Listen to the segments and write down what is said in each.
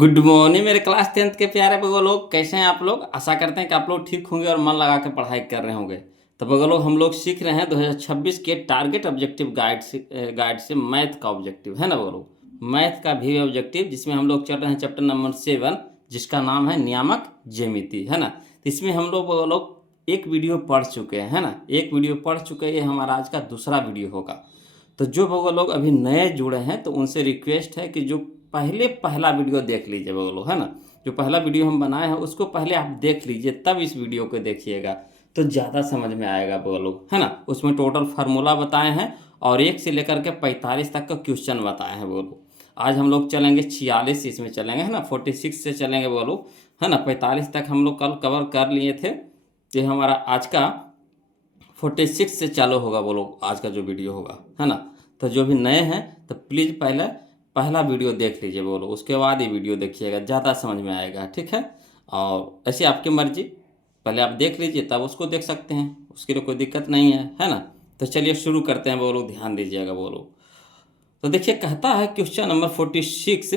Good morning मेरे class 10th के प्यारे बगो लोग, कैसे हैं आप लोग। आशा करते हैं कि आप लोग ठीक होंगे और मन लगा के पढ़ाई कर रहे होंगे। तो बगो लोग, हम लोग सीख रहे हैं 2026 के टारगेट ऑब्जेक्टिव गाइड से मैथ का ऑब्जेक्टिव है ना बगो लोग। मैथ का भी ऑब्जेक्टिव जिसमें हम लोग चल रहे हैं चैप्टर नंबर 7, जिसका नाम है नियामक ज्यामिति है ना। तो इसमें हम लोग बगो लोग एक वीडियो पढ़ चुके हैं है ना, एक वीडियो पढ़ चुके हैं। ये हमारा आज का दूसरा वीडियो होगा। तो जो बगो लोग अभी नए जुड़े हैं तो उनसे रिक्वेस्ट है कि जो पहला वीडियो देख लीजिए बगो लोग है ना। जो पहला वीडियो हम बनाए हैं उसको पहले आप देख लीजिए, तब इस वीडियो को देखिएगा तो ज़्यादा समझ में आएगा बगो लोग है ना। उसमें टोटल फार्मूला बताए हैं और 1 से लेकर के 45 तक का क्वेश्चन बताए हैं बगो लोग। आज हम लोग चलेंगे 46 इसमें चलेंगे है ना, 46 से चलेंगे बगो लोग है ना। 45 तक हम लोग कल कवर कर लिए थे। ये हमारा आज का 46 से चालू होगा बोलो, आज का जो वीडियो होगा है ना। तो जो भी नए हैं तो प्लीज़ पहले पहला वीडियो देख लीजिए बोलो, उसके बाद ये वीडियो देखिएगा, ज़्यादा समझ में आएगा, ठीक है। और ऐसे आपकी मर्जी, पहले आप देख लीजिए तब उसको देख सकते हैं, उसके लिए कोई दिक्कत नहीं है ना। तो चलिए शुरू करते हैं बोलो, ध्यान दीजिएगा बोलो। तो देखिए कहता है क्वेश्चन नंबर 46,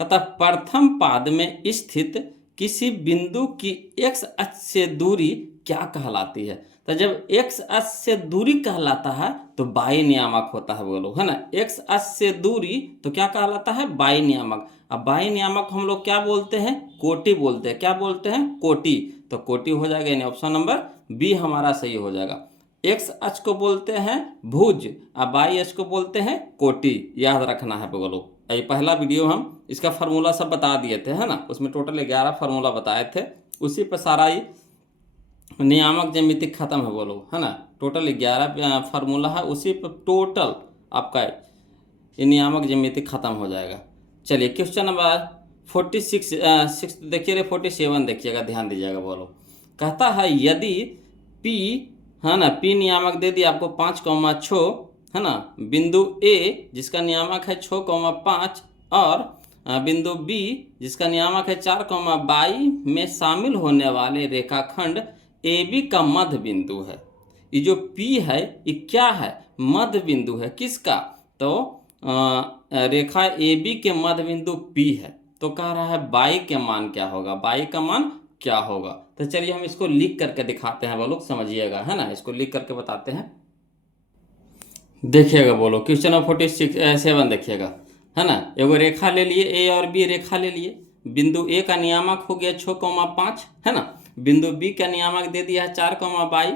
कहता प्रथम पाद में स्थित किसी बिंदु की x अक्ष से दूरी क्या कहलाती है। तो जब x अक्ष से दूरी कहलाता है तो बाई नियामक होता है बोलो है ना। x अक्ष से दूरी तो क्या कहलाता है, बाई नियामक। अब बाई नियामक हम लोग क्या बोलते हैं, कोटि बोलते हैं। क्या बोलते हैं, कोटि। तो कोटि हो जाएगा, यानी ऑप्शन नंबर बी हमारा सही हो जाएगा। एक्स अक्ष को बोलते हैं भुज और वाई अक्ष को बोलते हैं कोटि, याद रखना है बगलो। ये पहला वीडियो हम इसका फार्मूला सब बता दिए थे है ना, उसमें टोटल 11 फार्मूला बताए थे। उसी पर सारा ही नियामक ज्यामिति खत्म है बोलो है ना। टोटल 11 फार्मूला है, उसी पर टोटल आपका ये नियामक ज्यामिति खत्म हो जाएगा। चलिए क्वेश्चन नंबर 46 देखिए रे, 47 देखिएगा, ध्यान दीजिएगा बोलो। कहता है यदि P है ना, P नियामक दे दिया आपको 5,6 है ना, बिंदु A जिसका नियामक है 6,5 और बिंदु B जिसका नियामक है 4,22 में शामिल होने वाले रेखाखंड AB का मध्य बिंदु है। ये जो P है ये क्या है, मध्य बिंदु है किसका, तो रेखा AB के मध्य बिंदु P है। तो कह रहा है बाई के मान क्या होगा, बाई का मान क्या होगा। तो चलिए हम इसको लिख करके दिखाते हैं वो लोग, समझिएगा है ना। इसको लिख करके बताते हैं, देखिएगा बोलो। क्वेश्चन नंबर 47 देखिएगा है ना। एगो रेखा ले लिए, ए और बी रेखा ले लिए। बिंदु ए का नियामक हो गया 6,5 है ना। बिंदु बी का नियामक दे दिया है 4,22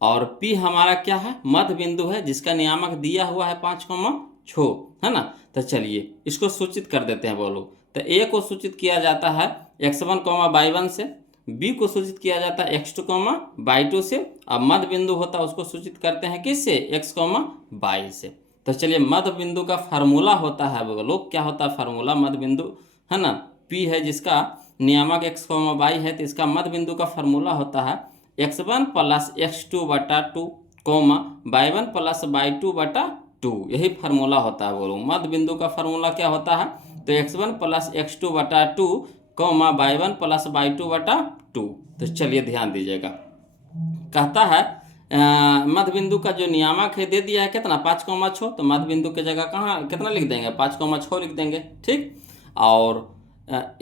और पी हमारा क्या है, मध्य बिंदु है जिसका नियामक दिया हुआ है 5,6 है ना। तो चलिए इसको सूचित कर देते हैं बोलो। तो ए को सूचित किया जाता है x1, y1 से, बी को सूचित किया जाता है x2, y2 से, अब मध्य बिंदु होता है उसको सूचित करते हैं किससे, x, y से। तो चलिए मध्य बिंदु का फार्मूला होता है लोग, क्या होता है फार्मूला, मध्य बिंदु है ना, p है जिसका नियामक x, y है, तो इसका मध्य बिंदु का फार्मूला होता है x1 plus x2/2 y1 plus y2/2। यही फार्मूला होता है बोलो। मध्य बिंदु का फार्मूला क्या होता है, तो x1 plus x2/2 y1 plus y2/2। तो चलिए ध्यान दीजिएगा, कहता है मध्य बिंदु का जो नियामक है दे दिया है कितना, 5,6। तो मध्य बिंदु की जगह कहाँ कितना लिख देंगे, 5,6 लिख देंगे, ठीक। और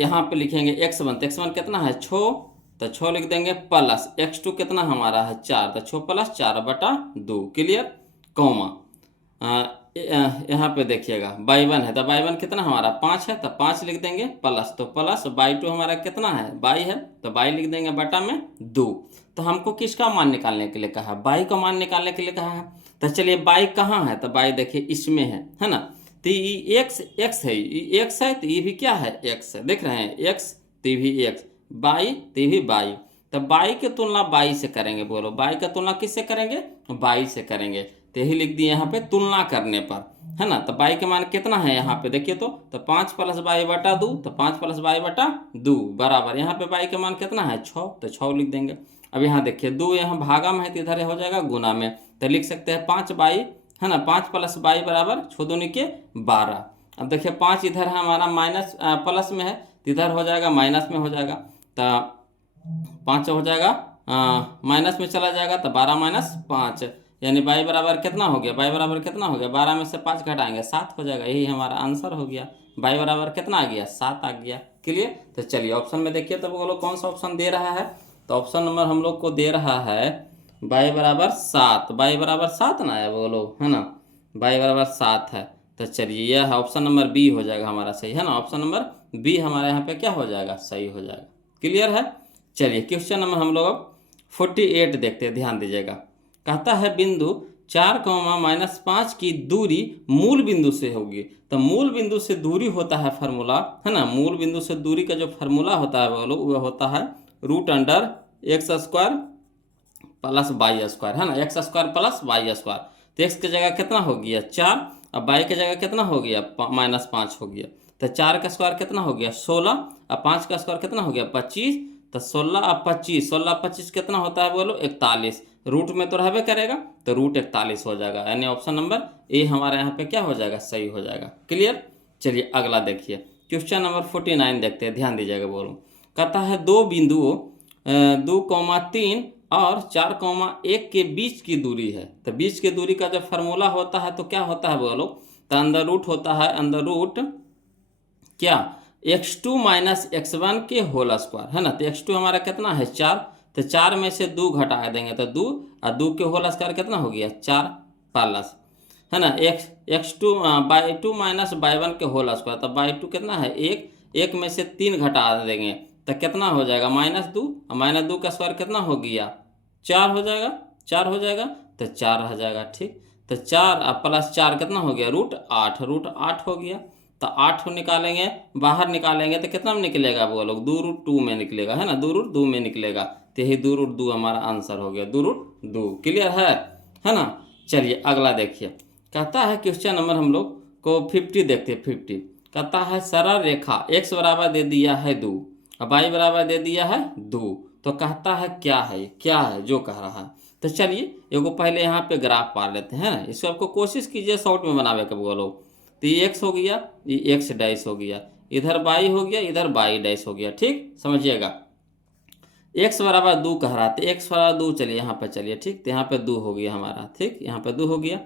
यहाँ पे लिखेंगे x1, तो x1 कितना है 6, तो 6 लिख देंगे, प्लस x2 कितना हमारा है 4, तो 6 प्लस 4/2, क्लियर, कौमा यहाँ पे देखिएगा y1 है, तो y1 कितना हमारा 5 है, तो 5 लिख देंगे, प्लस तो प्लस y2 हमारा कितना है y है, तो y लिख देंगे बटा में 2। तो हमको किसका मान निकालने के लिए कहा है, y का मान निकालने के लिए कहा है। तो चलिए y कहाँ है, तो y देखिए इसमें है ना। तो ये x है, ये x है, तो ये भी क्या है x है, देख रहे हैं x, तो ये भी x, y तो ये भी y। तो y की तुलना y से करेंगे बोलो, y का तुलना किससे करेंगे, y से करेंगे। तो यही लिख दिए यहाँ पे तुलना करने पर है ना। तो y के मान कितना है यहाँ पे देखिए, तो 5 प्लस y/2, तो 5 प्लस y/2 बराबर, यहाँ पे y के मान कितना है 6, तो 6 लिख देंगे। अब यहाँ देखिए 2 यहाँ भागा में है तो इधर हो जाएगा गुना में, तो लिख सकते हैं 5y है ना, 5 प्लस y बराबर 6 दूनी के 12। अब देखिए 5 इधर है हमारा माइनस प्लस में है, तो इधर हो जाएगा माइनस में हो जाएगा, तो 5 हो जाएगा माइनस में चला जाएगा, तो 12 - 5 यानी y बराबर कितना हो गया, y बराबर कितना हो गया, 12 में से 5 घटाएंगे 7 हो जाएगा। यही हमारा आंसर हो गया, y बराबर कितना आ गया 7 आ गया। क्लियर। तो चलिए ऑप्शन में देखिए तो बोलो कौन सा ऑप्शन दे रहा है। तो ऑप्शन नंबर हम लोग को दे रहा है y बराबर 7, y बराबर 7 ना है बोलो, है ना, y बराबर 7 है। तो चलिए यह ऑप्शन नंबर बी हो जाएगा हमारा सही, है ना, ऑप्शन नंबर बी हमारे यहाँ पे क्या हो जाएगा, सही हो जाएगा। क्लियर है। चलिए क्वेश्चन नंबर हम लोग अब 48 देखते हैं, ध्यान दीजिएगा। कहता है बिंदु 4, -5 की दूरी मूल बिंदु से होगी। तो मूल बिंदु से दूरी होता है फार्मूला, है ना, मूल बिंदु से दूरी का जो फार्मूला होता है बोलो वह होता है √x² प्लस y², है ना, x² प्लस y²। तो x की जगह कितना हो गया 4 और y की जगह कितना हो गया -5 हो गया। तो 4 का स्क्वायर कितना हो गया 16 और 5 का स्क्वायर कितना हो गया 25। तो 16 और 25, 16 और 25 कितना होता है बोलो 41। रूट में तो रहबे करेगा तो √41 हो जाएगा, यानी ऑप्शन नंबर ए हमारे यहाँ पे क्या हो जाएगा, सही हो जाएगा। क्लियर। चलिए अगला देखिए क्वेश्चन नंबर 49 देखते हैं, ध्यान दीजिएगा। बोलो कहता है दो बिंदुओं 2,3 और 4,1 के बीच की दूरी है। तो बीच की दूरी का जब फार्मूला होता है तो क्या होता है बोलो, तो अंडर रूट होता है, अंडर रूट क्या x2 - x1 के होल स्क्वायर, है ना। तो x2 हमारा कितना है 4, तो 4 में से 2 घटा देंगे तो 2 और 2 के होल स्क्वायर कितना हो गया 4 प्लस, है ना, x2 y2 - y1 के होल स्क्वायर। तो y2 कितना है 1, 1 में से 3 घटा देंगे तो कितना हो जाएगा -2 और -2 का स्क्वायर कितना हो गया 4 हो जाएगा, 4 हो जाएगा तो 4 हो जाएगा। ठीक। तो 4 और प्लस 4 कितना हो गया √8, √8 हो गया। तो 8 निकालेंगे, बाहर निकालेंगे तो कितना में निकलेगा वो लोग 2√2 में निकलेगा, है ना, 2√2 में निकलेगा। तो यही 2√2 हमारा आंसर हो गया, 2√2। क्लियर है ना। चलिए अगला देखिए। कहता है क्वेश्चन नंबर हम लोग को 50 देखते हैं। 50 कहता है सरल रेखा x बराबर दे दिया है 2 और y बराबर दे दिया है 2। तो कहता है क्या है, क्या है जो कह रहा है। तो चलिए एगो पहले यहाँ पे ग्राफ पा लेते हैं ना, इसको आपको कोशिश कीजिए शॉर्ट में बनावे के बोलो। तो ये x हो गया, ये x डैश हो गया, इधर y हो गया, इधर y डैश हो गया। ठीक समझिएगा। x बराबर 2 कह रहा था, x बराबर 2, चलिए यहाँ पे चलिए। ठीक। तो यहाँ पे 2 हो गया हमारा, ठीक, यहाँ पे 2 हो गया।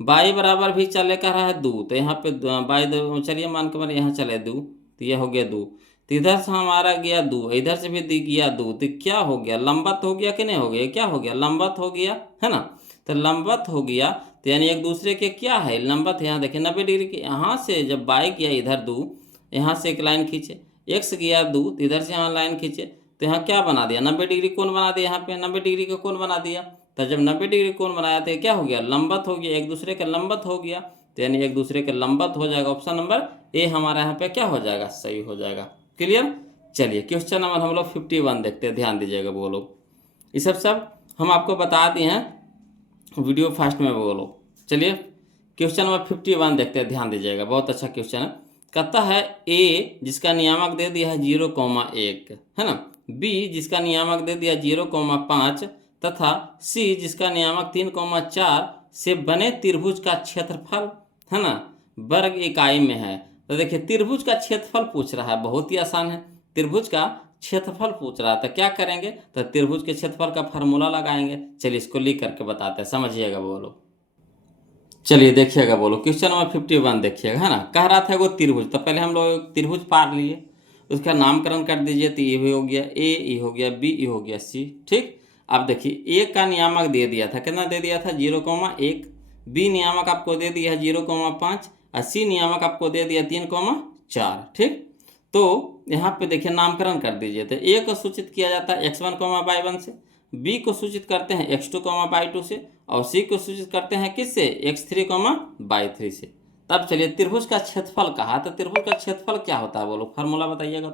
y बराबर भी चले कह रहा है 2, तो यहाँ पे y चलिए मान के मारे यहाँ चले 2, तो यह हो गया 2। तो इधर से हमारा गया 2, इधर से भी गया 2, तो क्या हो गया लंबवत हो गया कि नहीं हो गया, क्या हो गया लंबवत हो गया, है ना। तो लंबवत हो गया तो यानी एक दूसरे के क्या है लंबवत। यहाँ देखिए 90 डिग्री के, यहाँ से जब y गया इधर 2, यहाँ से एक लाइन खींचे, x गया 2 तो इधर से यहाँ लाइन खींचे, तो यहाँ क्या बना दिया 90 डिग्री कोण बना दिया, यहाँ पे 90 डिग्री का कोण बना दिया। तो जब 90 डिग्री कोण बनाया तो क्या हो गया लंबवत हो गया, एक दूसरे के लंबवत हो गया। तो यानी एक दूसरे के लंबवत हो जाएगा, ऑप्शन नंबर ए हमारा यहाँ पे क्या हो जाएगा, सही हो जाएगा। क्लियर। चलिए क्वेश्चन नंबर हम लोग 51 देखते हैं, ध्यान दीजिएगा। बोलो ये सब हम आपको बता दिए हैं, वीडियो फास्ट में बोलो। चलिए क्वेश्चन नंबर 51 देखते हैं, ध्यान दीजिएगा, बहुत अच्छा क्वेश्चन है। कहता है ए जिसका नियामक दे दिया है 0,1, है ना, बी जिसका नियामक दे दिया 0,5 तथा सी जिसका नियामक 3,4 से बने त्रिभुज का क्षेत्रफल, है ना, वर्ग इकाई में है। तो देखिए त्रिभुज का क्षेत्रफल पूछ रहा है, बहुत ही आसान है। त्रिभुज का क्षेत्रफल पूछ रहा था, क्या करेंगे तो त्रिभुज के क्षेत्रफल का फार्मूला लगाएंगे। चलिए इसको लिख करके बताते हैं, समझिएगा। बोलो चलिए देखिएगा। बोलो क्वेश्चन नंबर 51 देखिएगा, है ना, कह रहा था वो त्रिभुज। तो पहले हम लोग त्रिभुज पार लिए, उसका नामकरण कर दीजिए। तो ये भी हो गया ए, ये हो गया बी, ये हो गया सी। ठीक। अब देखिए ए का नियामक दे दिया था, कितना दे दिया था 0,1, बी नियामक आपको दे दिया है 0,5 और सी नियामक आपको दे दिया 3,4। ठीक। तो यहाँ पे देखिए नामकरण कर दीजिए। तो ए को सूचित किया जाता है x1, y1 से, बी को सूचित करते हैं x2, y2 से, और सी को सूचित करते हैं किससे x3, y3 से। तब चलिए त्रिभुज का क्षेत्रफल कहा, तो त्रिभुज का क्षेत्रफल क्या होता है बोलो, फार्मूला बताइएगा।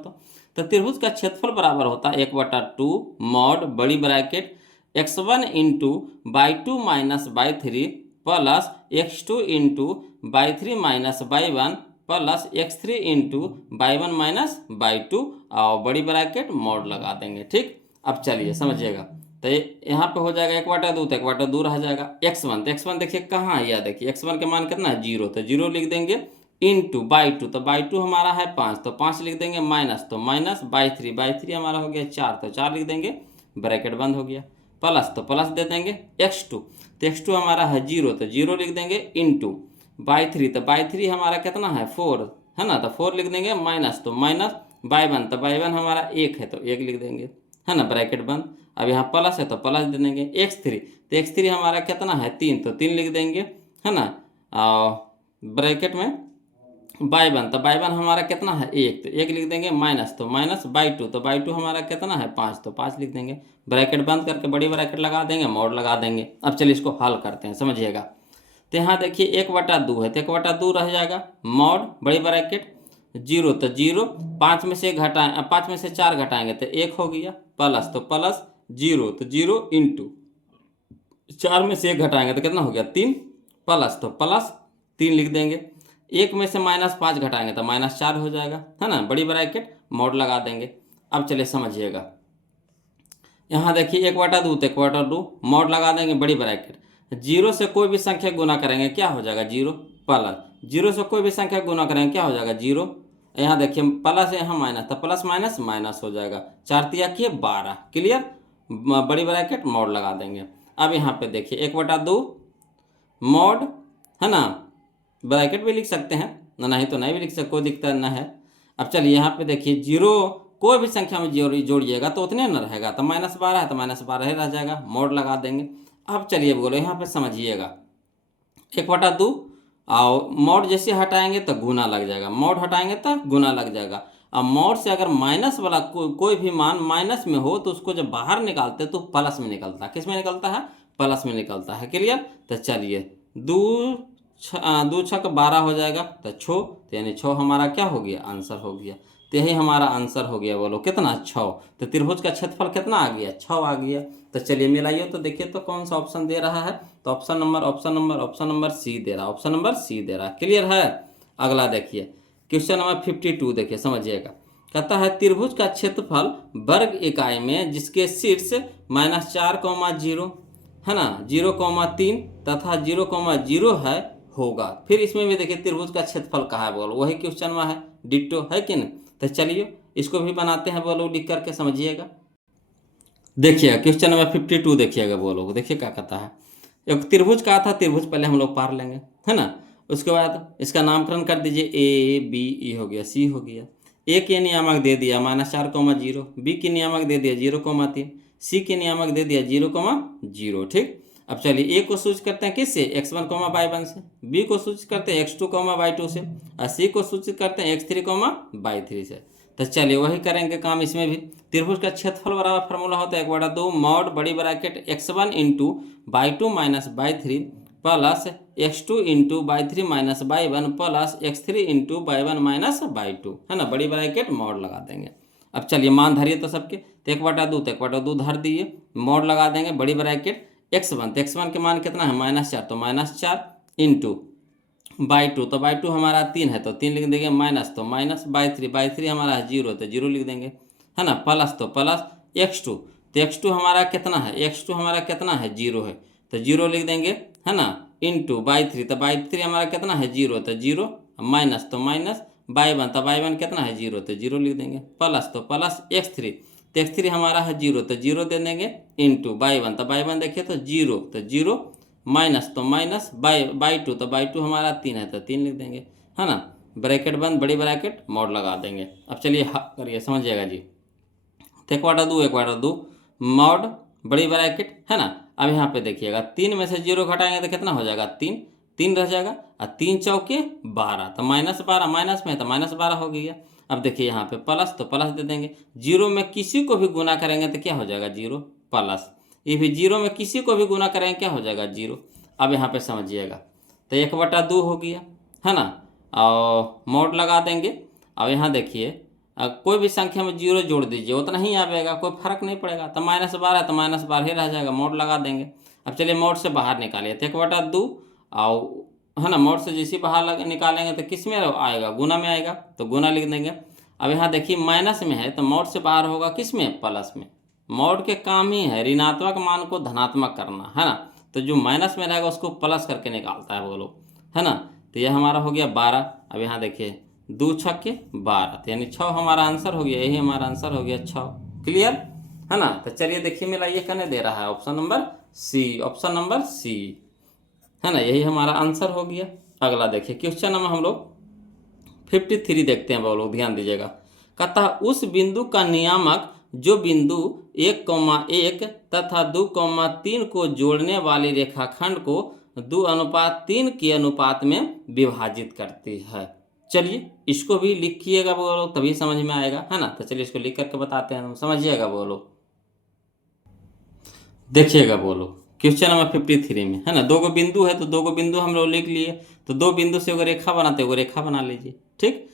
तो त्रिभुज का क्षेत्रफल बराबर होता है 1/2 मॉड बड़ी bracket x1 into y2 minus y3 plus x2 into y3 minus y1 plus x3 into y1 minus y2 और बड़ी ब्रैकेट मॉड लगा देंगे। ठीक। अब चलिए समझिएगा। तो यहाँ पे हो जाएगा 1/2, तो 1/2 रह जाएगा। x1, तो x1 देखिए कहाँ है, यह देखिए x1 के मान कितना है 0, तो 0 लिख देंगे, इंटू y2, तो y2 हमारा है 5, तो 5 लिख देंगे, माइनस, तो माइनस y3 हमारा हो गया 4, तो 4 लिख देंगे, ब्रैकेट बंद हो गया, प्लस, तो प्लस दे देंगे x2, तो x2 हमारा है 0, तो 0 लिख देंगे, इंटू y3, तो y3 हमारा कितना है 4, है ना, तो 4 लिख देंगे, माइनस तो माइनस बाई वन, तो बाई वन हमारा 1 है तो 1 लिख देंगे, है ना, ब्रैकेट बंद। अब यहाँ प्लस है तो प्लस दे देंगे। x3, तो x3 हमारा कितना है 3, तो 3 लिख देंगे, है ना, ब्रैकेट में बाई वन, तो बाई वन हमारा कितना है 1, तो 1 लिख देंगे, माइनस तो माइनस बाई टू, तो बाई टू हमारा कितना है 5, तो 5 लिख देंगे। ब्रैकेट बंद करके बड़ी ब्रैकेट लगा देंगे, मोड लगा देंगे। अब चलिए इसको हल करते हैं, समझिएगा। तो यहाँ देखिए 1/2 है तो 1/2 रह जाएगा, मॉड बड़ी ब्रैकेट 0, तो 0, 5 में से 5 में से 4 घटाएंगे तो 1 हो गया, प्लस तो प्लस 0, तो 0 इंटू 4 में से 1 घटाएंगे तो कितना हो गया 3, प्लस तो प्लस 3 लिख देंगे। 1 में से -5 घटाएंगे तो -4 हो जाएगा, है ना, बड़ी ब्रैकेट मोड लगा देंगे। अब चलिए समझिएगा, यहाँ देखिए 1/2 तो 1/2 मोड लगा देंगे, बड़ी ब्रैकेट 0 से कोई भी संख्या गुना करेंगे क्या हो जाएगा 0, प्लस 0 से कोई भी संख्या गुना करेंगे क्या हो जाएगा 0। यहाँ देखिए प्लस है, यहाँ माइनस, तो प्लस माइनस माइनस हो जाएगा, 4 तिया किए 12, क्लियर, बड़ी ब्रैकेट मोड लगा देंगे। अब यहाँ पे देखिए 1/2 मोड, है ना, ब्रैकेट भी लिख सकते हैं, नहीं तो नहीं भी लिख सकते, कोई दिक्कत न है। अब चलिए यहाँ पे देखिए 0 कोई भी संख्या में जोड़िएगा तो उतने न रहेगा, तो -12 है तो -12 ही रह जाएगा, मोड लगा देंगे। अब चलिए बोलो यहाँ पे समझिएगा, 1/2 और मोड जैसे हटाएंगे तो गुना लग जाएगा, मोड हटाएंगे तो गुना लग जाएगा। अब मोड से अगर माइनस वाला कोई भी मान माइनस में हो तो उसको जब बाहर निकालते तो प्लस में निकलता है, किस में निकलता है, प्लस में निकलता है, क्लियर। तो चलिए 2 छक 12 हो जाएगा, तो 6, तो यानी 6 हमारा क्या हो गया, आंसर हो गया। तो यही हमारा आंसर हो गया, बोलो कितना 6। तो त्रिभुज का क्षेत्रफल कितना आ गया 6 आ गया। तो चलिए मिलाइए, तो देखिए तो कौन सा ऑप्शन दे रहा है, तो ऑप्शन नंबर सी दे रहा है, ऑप्शन नंबर सी दे रहा है, क्लियर है। अगला देखिए क्वेश्चन नंबर 52, देखिए समझिएगा, कहता है त्रिभुज का क्षेत्रफल वर्ग इकाई में जिसके शीर्ष -4,0, है ना, 0,3 तथा 0,0 है होगा। फिर इसमें भी देखिए त्रिभुज का क्षेत्रफल कहाँ है, बोलो वही क्वेश्चन में है, डिट्टो है कि नहीं। तो चलिए इसको भी बनाते हैं, बोलो लिख करके समझिएगा। देखिए क्वेश्चन नंबर 52 देखिएगा, बोलो देखिए क्या कहता है। एक त्रिभुज का था, त्रिभुज पहले हम लोग पार लेंगे, है ना, उसके बाद इसका नामकरण कर दीजिए, A, B, E हो गया, C हो गया। A के नियामक दे दिया -4,0, B की नियामक दे दिया 0,3, C की नियामक दे दिया 0,0, ठीक। अब चलिए A को सूचित करते हैं किससे, x1, y1 से, B को सूचित करते हैं x2, y2 से, और C को सूचित करते हैं x3, y3 से। तो चलिए वही करेंगे काम इसमें भी। त्रिभुज का क्षेत्रफल बराबर फार्मूला होता है 1/2 मॉड बड़ी bracket x1 into y2 minus y3 plus x2 into y3 minus y1 plus x3 into y1 minus y2, है ना, बड़ी ब्रैकेट मॉड लगा देंगे। अब चलिए मान धरिए तो सबके, तो 1/2 तो 1/2 धर दिए, मोड लगा देंगे, बड़ी ब्रैकेट x1, तो x1 के मान कितना है -4, तो -4 इंटू y2, तो y2 हमारा 3 है तो 3 लिख देंगे, माइनस तो माइनस y3 हमारा है 0, तो 0 लिख देंगे, है ना, प्लस तो प्लस x2, तो x2 हमारा कितना है, x2 हमारा कितना है 0 है, तो 0 लिख देंगे, है ना, इंटू y3, तो y3 हमारा कितना है 0, तो 0, माइनस तो माइनस y1, तो y1 कितना है 0, तो 0 लिख देंगे, प्लस तो प्लस x3, तो x3 हमारा है 0, तो 0 दे देंगे, इंटू y1, तो y1 देखिए तो 0, तो 0, माइनस तो माइनस बाई टू, तो बाई टू हमारा 3 है तो 3 लिख देंगे, है ना, ब्रैकेट बंद, बड़ी ब्रैकेट मोड लगा देंगे। अब चलिए करिए समझिएगा जी, तो 1/2 मोड बड़ी ब्रैकेट, है ना। अब यहाँ पे देखिएगा 3 में से 0 घटाएंगे तो कितना हो जाएगा 3 रह जाएगा, और 3 चौके 12, तो -12 माइनस में है तो -12 हो गया। अब देखिए यहाँ पे प्लस, तो प्लस दे देंगे, 0 में किसी को भी गुना करेंगे तो क्या हो जाएगा 0 प्लस, ये भी 0 में किसी को भी गुना करेंगे क्या हो जाएगा 0। अब यहाँ पे समझिएगा, तो 1/2 हो गया, है ना, और मोड लगा देंगे। अब यहाँ देखिए कोई भी संख्या में 0 जोड़ दीजिए उतना ही आएगा, कोई फर्क नहीं पड़ेगा, तो -12 तो -12 ही रह जाएगा, मोड लगा देंगे। अब चलिए मोड से बाहर निकालिए, तो 1/2 और, है ना, मोड से जैसे बाहर निकालेंगे तो किस में आएगा, गुना में आएगा, तो गुना लिख देंगे। अब यहाँ देखिए माइनस में है तो मोड से बाहर होगा किस में, प्लस में। मोड के काम ही है ऋणात्मक मान को धनात्मक करना, है ना, तो जो माइनस में रहेगा उसको प्लस करके निकालता है वो लोग, है ना। तो यह हमारा हो गया 12। अब यहाँ देखिए 2 छक्के 12, तो यानी 6 हमारा आंसर हो गया, यही हमारा आंसर हो गया 6, क्लियर, है ना। तो चलिए देखिए मिलाइए, कहने दे रहा है option number C, option number C, है ना, यही हमारा आंसर हो गया। अगला देखिए क्वेश्चन नंबर हम लोग 53 देखते हैं बोलो, ध्यान दीजिएगा। कहता है उस बिंदु का नियामक जो बिंदु 1,1 तथा 2,3 को जोड़ने वाली रेखाखंड को 2:3 के अनुपात में विभाजित करती है। चलिए इसको भी लिखिएगा बोलो, तभी समझ में आएगा, है ना। तो चलिए इसको लिख करके बताते हैं, समझिएगा बोलो। देखिएगा बोलो, क्वेश्चन नंबर 53 में, है ना, 2 गो बिंदु है तो 2 गो बिंदु हम लोग लिख लिए, तो 2 बिंदु से अगर रेखा बनाते हो रेखा बना लीजिए, ठीक।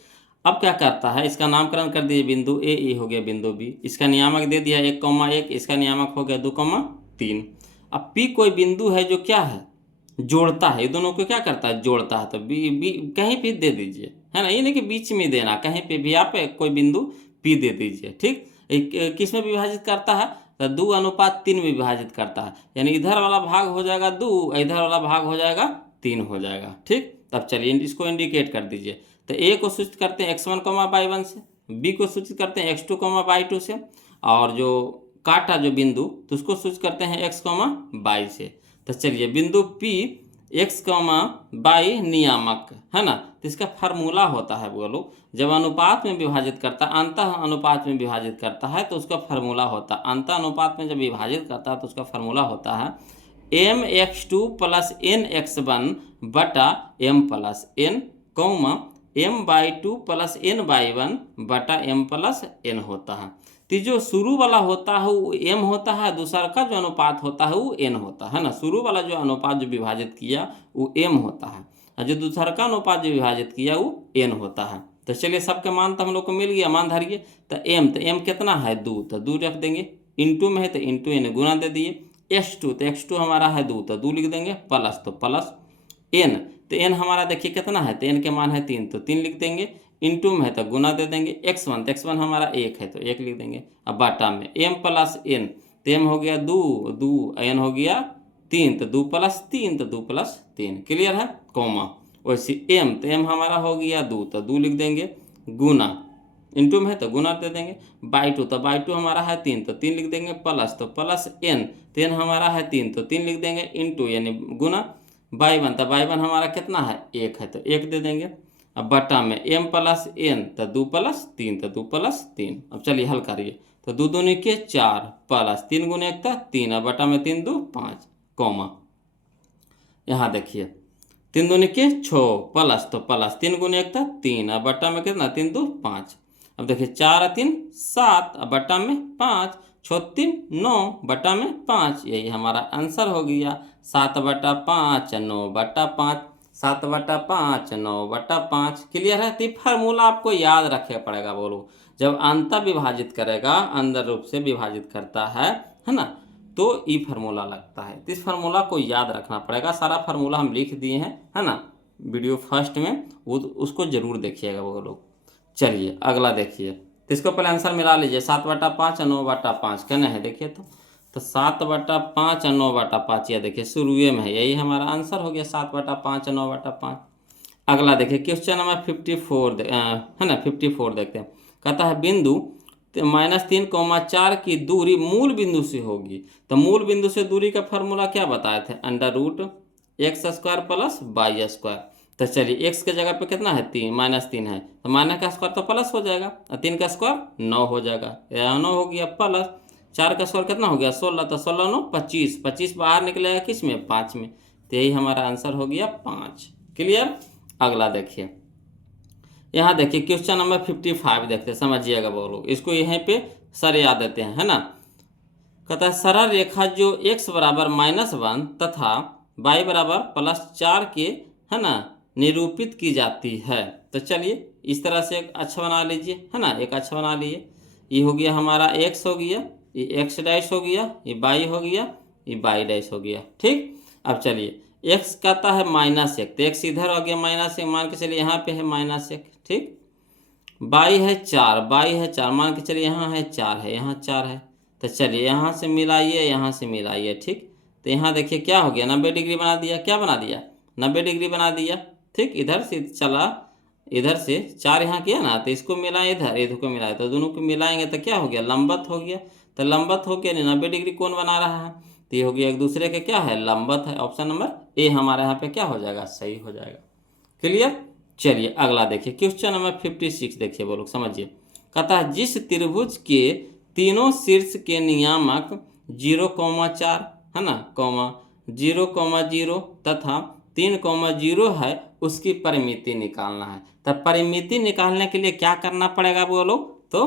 अब क्या करता है, इसका नामकरण कर दिए, बिंदु ए हो गया बिंदु बी, इसका नियामक दे दिया 1,1, इसका नियामक हो गया 2,3। अब पी कोई बिंदु है जो क्या है, जोड़ता है, ये दोनों को क्या करता है, जोड़ता है, तो बी कहीं भी दे दीजिए, है ना, ये नहीं कि बीच में देना, कहीं पे भी आप कोई बिंदु पी दे दीजिए, ठीक। किस में विभाजित करता है, तो 2:3 में विभाजित करता है, यानी इधर वाला भाग हो जाएगा 2, इधर वाला भाग हो जाएगा 3 हो जाएगा, ठीक। तब चलिए इसको इंडिकेट कर दीजिए, तो ए को सूचित करते हैं x1, y1 से, बी को सूचित करते हैं x2, y2 से, और जो काटा जो बिंदु तो उसको सूचित करते हैं x, y से। तो चलिए बिंदु P x, y नियामक, है ना, तो इसका फार्मूला होता है बोलो, जब अनुपात में विभाजित करता है, अंतः अनुपात में विभाजित करता है तो उसका फार्मूला होता है, अंतः अनुपात में जब विभाजित करता है तो उसका फार्मूला होता है mx2 + nx1 बटा m + n, m/2 + n/1 बटा m + n होता है। तो जो शुरू वाला होता है वो m होता है, दूसरा का जो अनुपात होता है वो n होता है ना। शुरू वाला जो अनुपात जो विभाजित किया वो m होता है, और जो दूसरा का अनुपात जो विभाजित किया वो n होता है। तो चलिए सबके मान तो हम लोग को मिल गया, मान धरिए, तो m कितना है 2, तो 2 रख देंगे, इंटू में है तो इंटू n गुना दे दिए, x2 तो x2 हमारा है 2 तो 2 लिख देंगे, प्लस तो प्लस n, तो n हमारा देखिए कितना है, तो n के मान है 3 तो 3 लिख देंगे, इंटू में है तो गुना दे देंगे, x1 तो x1 हमारा 1 है तो 1 लिख देंगे। अब बाटा में m + n, तो m हो गया 2, n हो गया 3, तो 2 + 3 तो 2 + 3, क्लियर है, कॉमा। वैसे m, तो m हमारा हो गया 2 तो 2 लिख देंगे, गुना, इंटू में है तो गुना दे देंगे, बाई 2 तो बाई 2 हमारा है 3 तो 3 लिख देंगे, प्लस तो प्लस n, तो n हमारा है 3 तो 3 लिख देंगे, इंटू यानी गुना, y1 तो y1 हमारा कितना है 1 है तो 1 दे देंगे। अब बटा में m + n तो 2 + 3 तो 2 + 3। अब चलिए हल करिए, तो 2 दूनी के 4 प्लस 3 गुने 1 था 3, अब बटा में 3 2 5, कॉमा। यहाँ देखिए 3 दूनी के 6 प्लस तो प्लस 3 गुने 1 था 3, अब बटा में कितना 3 2 5। अब देखिए 4 3 7, अब बटा में 5, 6 3 9 बटा में 5, यही हमारा आंसर हो गया। 7/5 9/5, 7/5 9/5, क्लियर है। तो फार्मूला आपको याद रखना पड़ेगा बोलो, जब अंतर विभाजित करेगा, अंदर रूप से विभाजित करता है ना, तो ये फार्मूला लगता है। तो इस फार्मूला को याद रखना पड़ेगा, सारा फार्मूला हम लिख दिए हैं, है ना, वीडियो फर्स्ट में, वो उसको जरूर देखिएगा वो लोग। चलिए अगला देखिए, तो इसको पहले आंसर मिला लीजिए, 7/5 9/5 कहना है, देखिए तो 7/5 9/5, यह देखिए शुरू में है, यही हमारा आंसर हो गया 7/5 9/5। अगला देखिए क्वेश्चन नंबर 54 है ना, 54 देखते हैं। कहता है बिंदु -3,4 की दूरी मूल बिंदु से होगी, तो मूल बिंदु से दूरी का फार्मूला क्या बताए थे, √x² + y²। तो चलिए x के जगह पे कितना है 3 -3 है, तो माइनस का स्क्वायर तो प्लस हो जाएगा, और 3 का स्क्वायर 9 हो जाएगा, यहाँ 9 हो गया, प्लस 4 का स्क्वायर कितना हो गया 16, तो 16 9 25, 25 बाहर निकलेगा किस में 5 में, तो यही हमारा आंसर हो गया 5, क्लियर। अगला देखिए, यहाँ देखिए क्वेश्चन नंबर 55 देखते हैं, समझिएगा बोलो, इसको यहीं पे सर याद देते हैं, है ना। कहता है सरल रेखा जो x = -1 तथा y = +4 के, है ना, निरूपित की जाती है। तो चलिए इस तरह से एक अच्छा बना लीजिए, है ना, एक अच्छा बना लिए, ये हो गया हमारा x हो गया, ये x' हो गया, ये y हो गया, ये y' हो गया, ठीक। अब चलिए x कहता है -1, तो x इधर हो गया -1, मान के चलिए यहाँ पे है -1, ठीक। y है 4, मान के चलिए यहाँ है 4 है, यहाँ 4 है, तो चलिए यहाँ से मिलाइए, यहाँ से मिलाइए, ठीक। तो यहाँ देखिए क्या हो गया 90 डिग्री बना दिया, क्या बना दिया 90 डिग्री बना दिया, ठीक। इधर से चला, इधर से 4 यहाँ किया ना, तो इसको मिलाए इधर को मिलाए, तो दोनों को मिलाएंगे तो क्या हो गया लंबवत हो गया, तो लंबवत हो गया 90 डिग्री कौन बना रहा है, तो ये हो गया एक दूसरे के क्या है लंबवत है। ऑप्शन नंबर ए हमारे यहाँ पे क्या हो जाएगा, सही हो जाएगा, क्लियर। चलिए अगला देखिए क्वेश्चन नंबर 56 देखिए वो लोग समझिए। कहता है जिस त्रिभुज के तीनों शीर्ष के नियामक 0,4 है ना कॉमा 0,0 तथा 3,0 है उसकी परिमिति निकालना है। तब परिमिति निकालने के लिए क्या करना पड़ेगा बोलो तो,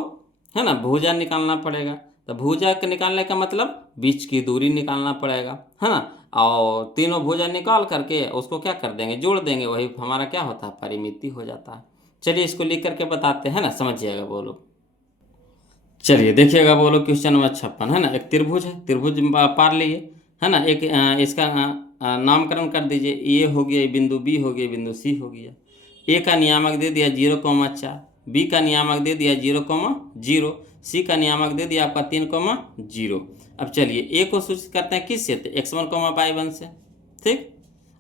है ना, भुजा निकालना पड़ेगा। तो भुजा के निकालने का मतलब बीच की दूरी निकालना पड़ेगा, है ना, और तीनों भुजा निकाल करके उसको क्या कर देंगे, जोड़ देंगे, वही हमारा क्या होता है, परिमिति हो जाता है। चलिए इसको लिख करके बताते हैं ना, समझिएगा बोलो। चलिए देखिएगा बोलो क्वेश्चन नंबर 56 है ना, एक त्रिभुज है, त्रिभुज पार लिए, है ना, एक इसका नामकरण कर दीजिए, ए हो गया, बिंदु बी हो गया, बिंदु सी हो गया। ए का नियामक दे दिया 0,4, बी का नियामक दे दिया 0,0, सी का नियामक दे दिया आपका 3,0। अब चलिए ए को सूचित करते हैं किससे, तो x1, y1 से। ठीक,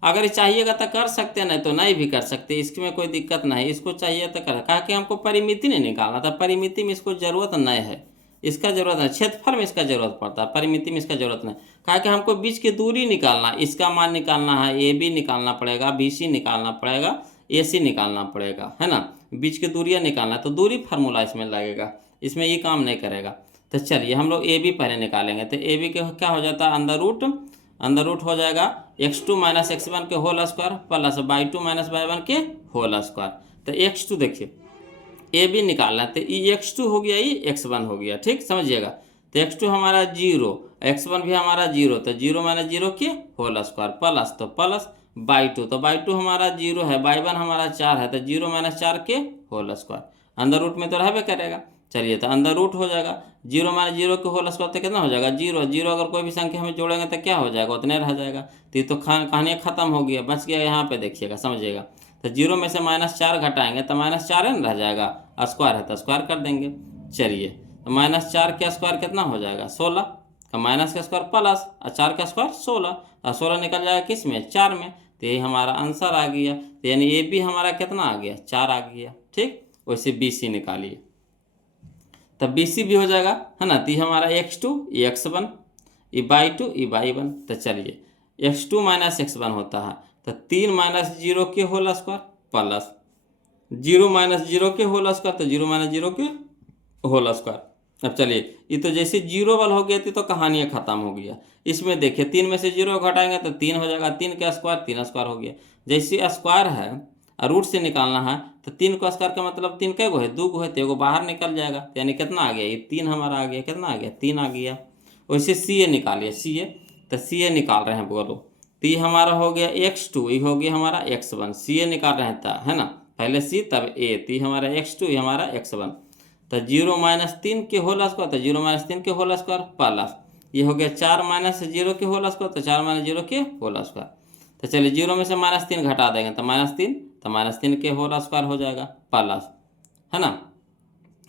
अगर चाहिएगा तो कर सकते हैं, नहीं तो नहीं भी कर सकते, इसमें कोई दिक्कत नहीं। इसको चाहिए तो कर, कहा कि हमको परिमिति नहीं निकालना था, परिमिति में इसको जरूरत नहीं है, इसका जरूरत है, क्षेत्रफल में इसका जरूरत पड़ता है, परिमिति में इसका जरूरत नहीं। कहा कि हमको बीच की दूरी निकालना, इसका मान निकालना है, ए बी निकालना पड़ेगा, बी सी निकालना पड़ेगा, ए सी निकालना पड़ेगा, है ना, बीच की दूरियाँ निकालना, तो दूरी फार्मूला इसमें लगेगा, इसमें ये काम नहीं करेगा। तो चलिए हम लोग ए बी पहले निकालेंगे। तो ए बी के क्या हो जाता है, अंडर रूट हो जाएगा x2 - x1 के whole square plus y2 - y1 के होल स्क्वायर। तो x2 देखिए ए बी निकालना है, तो ये x2 हो गया, ये x1 हो गया। ठीक, समझिएगा। तो x2 हमारा 0, x1 भी हमारा 0, तो 0 - 0 के होल स्क्वायर प्लस, तो प्लस y2, तो y2 हमारा 0 है, y1 हमारा 4 है, तो 0 - 4 के होल स्क्वायर, अंदर रूट में तो रहबे करेगा। चलिए तो अंदर रूट हो जाएगा 0 - 0 के होल स्क्वायर, तो कितना हो जाएगा 0, 0 अगर कोई भी संख्या में जोड़ेंगे तो क्या हो जाएगा, उतने रह जाएगा। तो ये तो कहानी खत्म हो गया, बच गया यहाँ पे, देखिएगा समझिएगा। तो 0 में से -4 घटाएंगे तो -4 है ना रह जाएगा, स्क्वायर है तो स्क्वायर कर देंगे। चलिए तो -4 का स्क्वायर कितना हो जाएगा 16, का माइनस का स्क्वायर प्लस, और 4 का स्क्वायर 16, और 16 निकल जाएगा किस में, 4 में। तो यही हमारा आंसर आ गया। तो यानी ए बी हमारा कितना आ गया, 4 आ गया। ठीक, वैसे बी सी निकालिए, तब बी सी भी हो जाएगा, है ना। तो ये हमारा x2 ये x1 ये y2 ये y1। तो चलिए x2 - x1 होता है, तो 3 - 0 के होल स्क्वायर प्लस 0 - 0 के होल स्क्वायर, तो 0 - 0 के होल स्क्वायर। अब चलिए ये तो जैसे 0 वाला हो गया थी तो कहानियाँ खत्म हो गया। इसमें देखिए 3 में से 0 घटाएंगे तो 3 हो जाएगा, 3 का स्क्वायर 3 स्क्वायर हो गया। जैसे स्क्वायर है और रूट से निकालना है, तो 3 का स्क्वायर का मतलब 3 कै गो है, 2 गो है, तो एगो बाहर निकल जाएगा। तो यानी कितना आ गया, ये 3 हमारा आ गया, कितना आ गया 3 आ गया। वैसे सी ए निकालिए, सी ए, तो सी ए निकाल रहे हैं बोलो। तो ये हमारा हो गया x2, ये हो गया हमारा x1, सी ए निकाल रहे हैं, है ना, पहले सी तब ए। तो ये हमारा x2 ये हमारा x1, तो 0 - 3 के होल स्क्वायर, तो 0 - 3 के होल स्क्वायर प्लस ये हो गया 4 - 0 के होल स्क्वायर, तो 4 - 0 के होल स्क्वायर। तो चलिए 0 में से -3 घटा देंगे तो -3, तो -3 के होल स्क्वायर हो जाएगा प्लस, है ना।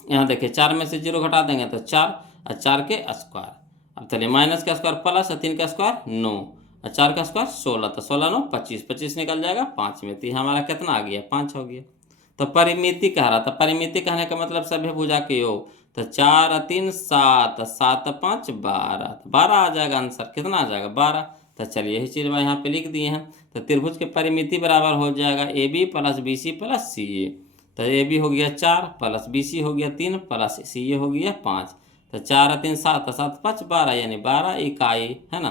यहाँ देखिए 4 में से 0 घटा देंगे तो 4, और 4 के स्क्वायर। अब चलिए माइनस का स्क्वायर प्लस, और 3 का स्क्वायर 9, और 4 का स्क्वायर 16, तो 16 9 25, 25 निकल जाएगा 5 में। तो हमारा कितना आ गया, 5 हो गया। तो परिमिति कह रहा था, परिमिति कहने का मतलब सभी भुजा के योग, तो 4 और 3 7, 7 और 5 12, 12 आ जाएगा आंसर, कितना आ जाएगा 12। तो चलिए यही चीज़ मैं यहाँ पे लिख दिए हैं। तो त्रिभुज के परिमिति बराबर हो जाएगा A B plus B C plus C A. तो ए बी हो गया 4 प्लस बी सी हो गया 3 प्लस सी ए हो गया 5। तो 4 और 3 7, 7 5 12, यानी 12 इकाई, है ना,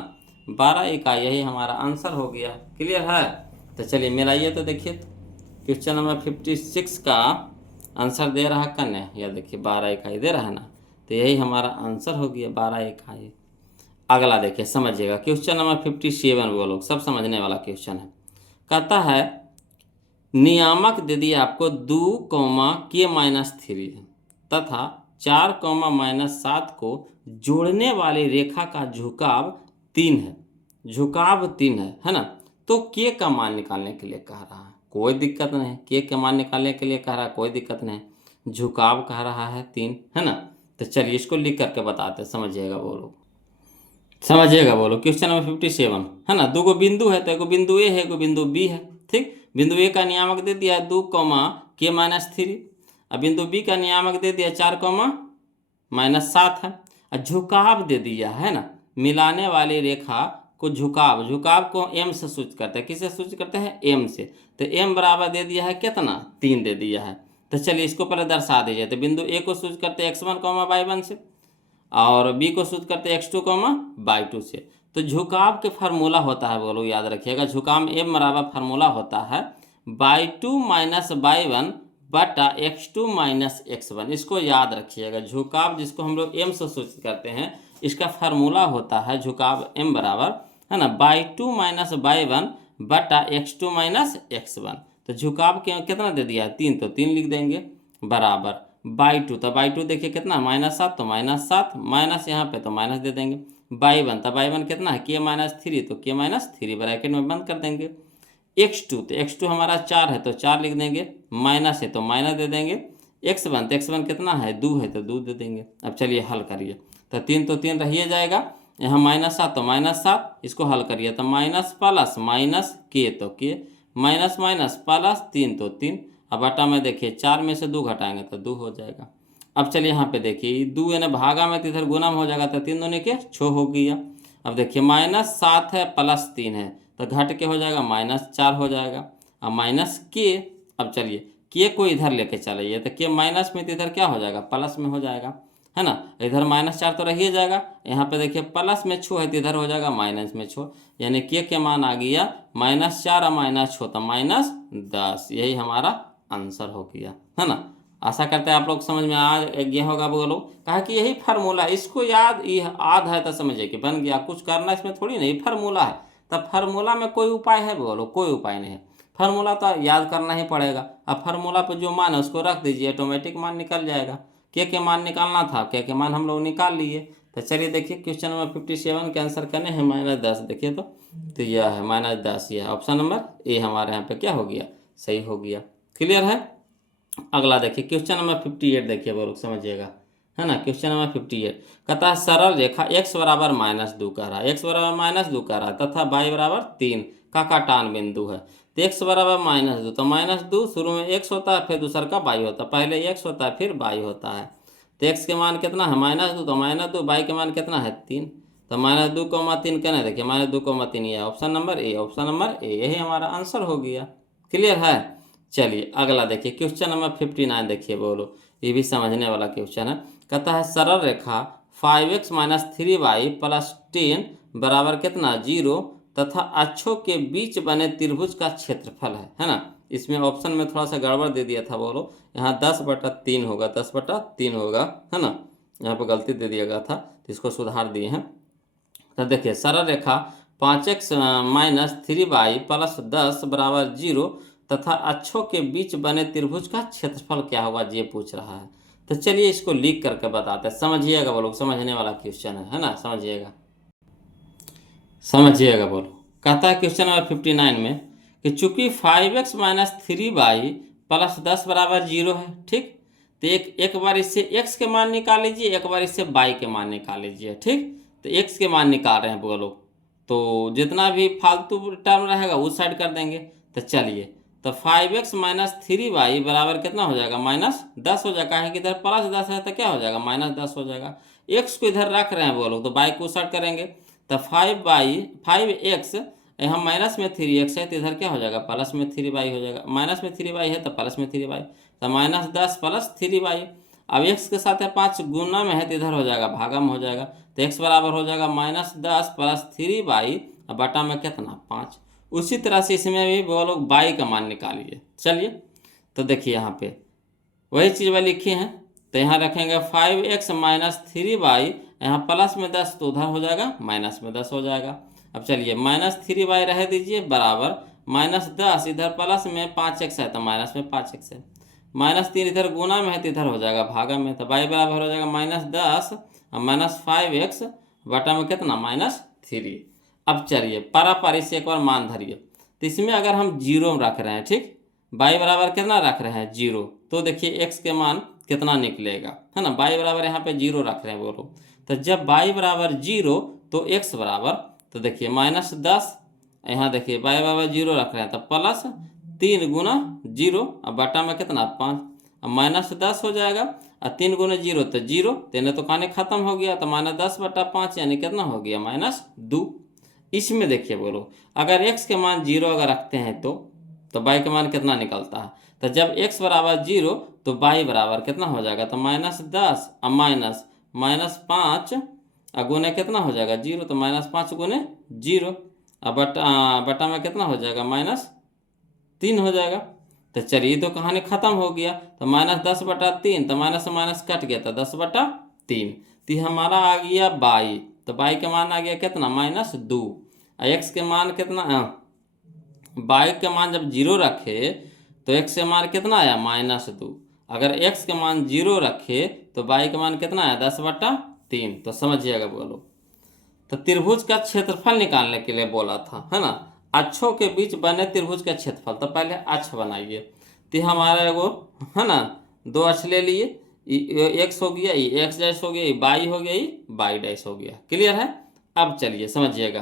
12 इकाई, यही हमारा आंसर हो गया। क्लियर है। तो चलिए मिलाइए तो देखिए क्वेश्चन नंबर 56 का आंसर दे रहा कन्या, या देखिए 12 इकाई दे रहा है ना, तो यही हमारा आंसर हो गया 12 इकाई। अगला देखिए समझिएगा क्वेश्चन नंबर 57, वो लोग सब समझने वाला क्वेश्चन है। कहता है नियामक दे दिया आपको 2, k-3 तथा 4, -7 को जोड़ने वाली रेखा का झुकाव 3 है, झुकाव 3 है ना। तो के का मान निकालने के लिए कह रहा है, कोई दिक्कत नहीं, के का मान निकालने के लिए कह रहा है, कोई दिक्कत नहीं, झुकाव कह रहा है 3, है ना। तो चलिए इसको लिख करके बताते, समझिएगा बोलो, समझिएगा बोलो। क्वेश्चन नंबर 57 है ना, 2 बिंदु है, तो एगो बिंदु ए है, एगो बिंदु बी है। ठीक, बिंदु ए का नियामक दे दिया 2, k-3, और बिंदु बी का नियामक दे दिया 4, -7 है, और झुकाव दे दिया है ना, मिलाने वाली रेखा को झुकाव, झुकाव को एम से सूचित करते हैं। किससे सूचित करते हैं? एम से। तो एम बराबर दे दिया है कितना? 3 दे दिया है। तो चलिए इसको पहले दर्शा दीजिए। तो बिंदु ए को सूचित करते हैं x1, y1 से, और बी को सूचित करते हैं x2, y2 से। तो झुकाव के फार्मूला होता है, बोलो याद रखिएगा, झुकाव में एम बराबर फार्मूला होता है y2 माइनस y1 बटा x2 माइनस x1। इसको याद रखिएगा। झुकाव जिसको हम लोग एम से सूचित करते हैं, इसका फार्मूला होता है झुकाव एम बराबर, है ना, y2 माइनस y1 बटा x2 माइनस x1। तो झुकाव के कितना दे दिया है? 3, तो 3 लिख देंगे बराबर y2। तो y2 देखिए कितना? -7, तो -7, माइनस यहाँ पे तो माइनस दे देंगे। y1, तो y1 कितना है? k-3, तो k-3 ब्रैकेट में बंद कर देंगे। x2, तो x2 हमारा 4 है, तो 4 लिख देंगे, माइनस है तो माइनस दे देंगे। x1, तो x1 कितना है? 2 है, तो 2 दे देंगे। अब चलिए हल करिए। तो 3 तो 3 रहिए जाएगा, यहाँ -7 तो -7, इसको हल करिए तो माइनस प्लस माइनस के तो के, माइनस माइनस प्लस 3 तो 3। अब बटा में देखिए 4 में से 2 घटाएंगे तो 2 हो जाएगा। अब चलिए यहाँ पे देखिए 2 यानी भागा में तो इधर गुना में हो जाएगा, तो 3 दूनी के 6 हो गया। अब देखिए -7 है प्लस 3 है, तो घट के हो जाएगा -4 हो जाएगा। अब माइनस के, अब चलिए के को इधर लेके चलिए, तो के माइनस में तो इधर क्या हो जाएगा? प्लस में हो जाएगा, है ना। इधर -4 तो रहिए जाएगा, यहाँ पे देखिए प्लस में 6 है तो इधर हो जाएगा माइनस में 6, यानी के मान आ गया -4 और -6 तो -10। यही हमारा आंसर हो गया, है ना। आशा करते हैं आप लोग समझ में आ गया होगा। बोलो कहा कि यही फार्मूला, इसको याद है तो समझिए कि बन गया। कुछ करना इसमें थोड़ी नहीं, फार्मूला है। तब फार्मूला में कोई उपाय है? बोलो कोई उपाय नहीं है। फार्मूला तो याद करना ही पड़ेगा। अब फार्मूला पर जो मान है उसको रख दीजिए, ऑटोमेटिक मान निकल जाएगा। के मान निकालना था, के मान हम लोग निकाल लिए। तो चलिए देखिए क्वेश्चन नंबर 57 के आंसर करने हैं -10। देखिए तो यह है -10, यह ऑप्शन नंबर ए हमारे यहाँ पे क्या हो गया? सही हो गया। क्लियर है। अगला देखिए क्वेश्चन नंबर 58। देखिए बोलो समझिएगा, है ना। क्वेश्चन नंबर 58 कहता है सरल रेखा x बराबर -2 कह रहा है, x बराबर -2 कह रहा है तथा y बराबर 3 का काटान बिंदु है। तो x बराबर -2, तो -2 शुरू में x होता है, फिर दूसरा का y होता है, पहले x होता है फिर y होता है। तो x के मान कितना है? -2, तो -2, y के मान कितना है? 3, तो -2,3 कहना, देखिए -2,3, ये option number A, option number A, यही हमारा आंसर हो गया। क्लियर है। चलिए अगला देखिए क्वेश्चन नंबर 59। देखिए बोलो, ये भी समझने वाला क्वेश्चन है। कहता है सरल रेखा 5x - 3y + 10 बराबर कितना? 0 तथा अक्षों के बीच बने त्रिभुज का क्षेत्रफल है ना। इसमें ऑप्शन में थोड़ा सा गड़बड़ दे दिया था, बोलो यहाँ 10/3 होगा, 10/3 होगा, है ना। यहाँ पर गलती दे दिया गया था, तो इसको सुधार दिए हैं। तो देखिए सरल रेखा 5x - 3y + 10 बराबर 0 तथा अक्षों के बीच बने त्रिभुज का क्षेत्रफल क्या होगा, ये पूछ रहा है। तो चलिए इसको लिख करके बताते हैं, समझिएगा। बोलो समझने वाला क्वेश्चन है ना, समझिएगा समझिएगा। बोलो कहता है क्वेश्चन नंबर 59 में कि चूंकि 5x - 3y + 10 बराबर 0 है, ठीक। तो एक बार इससे x के मान निकाल लीजिए, एक बार इससे y के मान निकाल लीजिए, ठीक। तो x के मान निकाल रहे हैं बोलो, तो जितना भी फालतू टर्म रहेगा उस साइड कर देंगे। तो चलिए, तो 5x - 3y बराबर कितना हो जाएगा? -10 हो जाएगा, है कि इधर +10 है तो क्या हो जाएगा? -10 हो जाएगा। x को इधर रख रहे हैं बोलो, तो y को उस साइड करेंगे। तो 5x, यहाँ माइनस में 3x है तो इधर क्या हो जाएगा? प्लस में 3y हो जाएगा। माइनस में 3y है तो प्लस में 3y, तो -10 + 3y। अब x के साथ है 5 गुना में है तो इधर हो जाएगा भागा में हो जाएगा। तो x बराबर हो जाएगा -10 + 3y, और बटा में कितना? 5। उसी तरह से इसमें भी वो लोग y का मान निकालिए। चलिए तो देखिए यहाँ पे वही चीज़ वह लिखी हैं, तो यहाँ रखेंगे 5x - 3y, यहाँ प्लस में 10 तो उधर हो जाएगा माइनस में 10 हो जाएगा। अब चलिए -3y रह दीजिए बराबर -10, इधर प्लस में 5x है तो माइनस में 5x है, -3 इधर गुना में है तो इधर हो जाएगा भागा में। तो y बराबर हो जाएगा -10 और -5x बटा में कितना? -3। अब चलिए पारापारी से एक बार मान धरिए। तो इसमें अगर हम 0 रख रहे हैं, ठीक, y बराबर कितना रख रहे हैं? 0, तो देखिए x के मान कितना निकलेगा, है ना। y बराबर यहाँ पे 0 रख रहे हैं बोलो, तो जब y बराबर 0 तो x बराबर, तो देखिए -10, यहाँ देखिए y बराबर 0 रख रहे हैं तो प्लस 3 गुना 0, अब बटा में कितना? 5, अब -10 हो जाएगा, और 3 गुना 0 तो 0, तेने तो खाने खत्म हो गया, तो -10/5 यानी कितना हो गया? -2। इसमें देखिए बोलो, अगर x के मान 0 अगर रखते हैं तो y के मान कितना निकलता है? तो जब x बराबर 0 तो y बराबर कितना हो जाएगा? तो -10 और -5 गुने कितना हो जाएगा? 0। तो -5 गुने 0 अब बटा में कितना हो जाएगा? -3 हो जाएगा। तो चलिए तो कहानी खत्म हो गया। तो -10/3, तो माइनस से माइनस कट गया, तो 10/3। तो ये हमारा आ गया y। तो y के मान आ गया कितना? -2। x के मान कितना? y के मान जब 0 रखे तो x के मान कितना आया? -2। अगर x के मान 0 रखे तो y के मान कितना आया? 10/3। तो समझिएगा बोलो। तो त्रिभुज का क्षेत्रफल निकालने के लिए बोला था, है ना, अक्षों के बीच बने त्रिभुज का क्षेत्रफल। तो पहले अक्ष बनाइए। तो हमारा एगो, है ना, 2 अक्ष ले लिए, x हो गया, ये x डैश हो गया, ये y हो गया, ये y डैश हो गया। क्लियर है? अब चलिए समझिएगा।